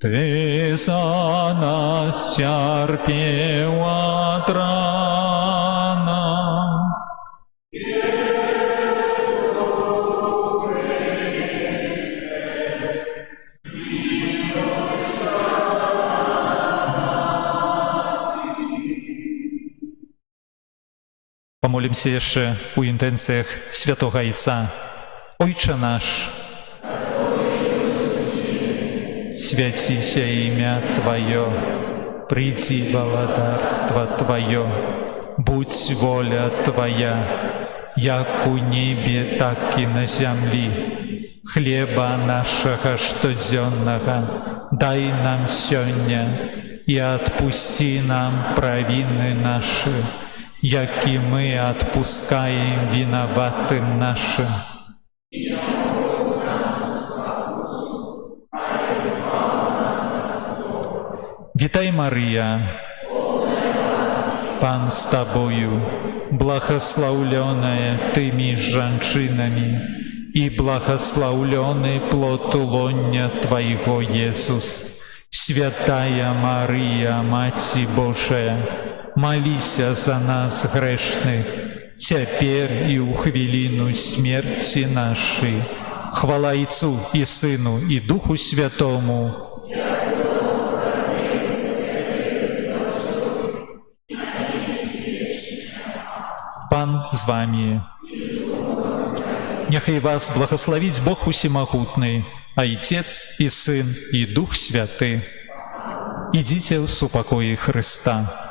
Ты за нас цярпеў ад рана. Помолимся яшчэ у інтэнцыях святога Іца. Ойча наш, свяціся імя Тваё, придзі валадарства Тваё, будь воля Твоя, як у небе, так і на землі. Хлеба нашага штодзённага дай нам сёння, і адпусці нам правіны нашы, як і мы адпускаем вінаватым нашым. Вітай, Марыя, Пан з табою, благословленная тымі жанчынамі, і благословленный плод лоня Твоего, Иисус. Святая Мария, Маці Божия, молися за нас грешных, теперь и у хвилину смерти нашей. Хвала Отцу и Сыну и Духу Святому. Пан з вами. Нехай вас благословить Бог Усемогутный, Отец и Сын и Дух Святый. Идите в супокое Христа.